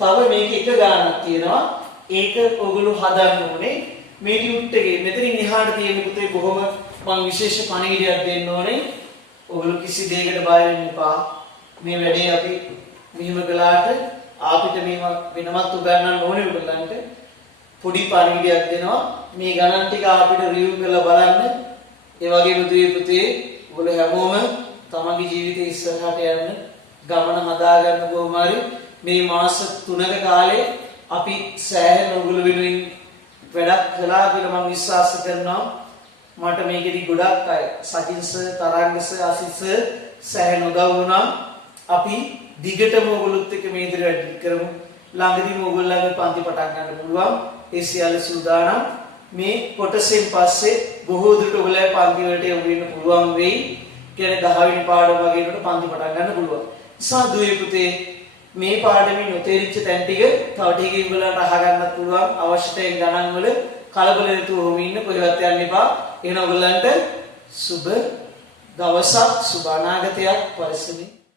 තව මේක එක ගානක් තියෙනවා. ඒක ඔයගොල්ලෝ හදන්න ඕනේ. මේ ටියුට් එකේ මෙතනින් එහාට තියෙන පුතේ බොහොම මම විශේෂ පණිවිඩයක් දෙන්න ඕනේ. ඔයගොල්ලෝ කිසි දෙයකට බය වෙන්න එපා. මේ වැඩේ අපි මෙහෙම කළාට අපිට මේව වෙනමත් උගන්වන්න ඕනේ ඔයගොල්ලන්ට. පොඩි පණිවිඩයක් දෙනවා. මේ ගණන් ටික අපිට රිවිව් කරලා බලන්න. ඒ වගේම පුතේ ඔයගොල්ලෝ හැමෝම තමන්ගේ ජීවිතේ ඉස්සරහට යන්න ගමන හදාගන්න කොහොම හරි මේ මාස 3ක කාලේ අපි සෑහෙන ඔයගොල්ලෝ වෙනුවෙන් වැඩක් කළා කියලා මම විශ්වාස කරනවා. මට මේකෙදි ගොඩක් අය සචින් සර්, තරංග සර්, ආසිස් සර් සෑහෙන උදව් වුණා. අපි දිගටම ඔයගොල්ලොත් එක්ක මේ දේ වැඩි කරමු. ළඟදීම ඔයගොල්ලන්ගේ පන්ති පටන් ගන්න පුළුවන්. ඒ සියල්ල සූදානම්. මේ කොටසෙන් පස්සේ බොහෝ දුරට ඔයගොල්ලෝ පන්ති වලට යොමු වෙන්න පුළුවන් වෙයි. කියන්නේ 10 වෙනි පාඩම වගේ කොට පන්ති පටන් ගන්න පුළුවන්. සාදුවේ පුතේ මේ පාඩමේ නොතේරිච්ච තැන් ටික තව ටිකකින් ඔයගොල්ලන්ට අහගන්නත් පුළුවන්. අවශ්‍ය තැන් ගණන් වල කලබල නැතුව ඔහොම ඉන්න කොහෙවත් යන්න එපා. එහෙනම් ඔයගොල්ලන්ට සුබ දවසක්, සුබ අනාගතයක් පරිස්සමින්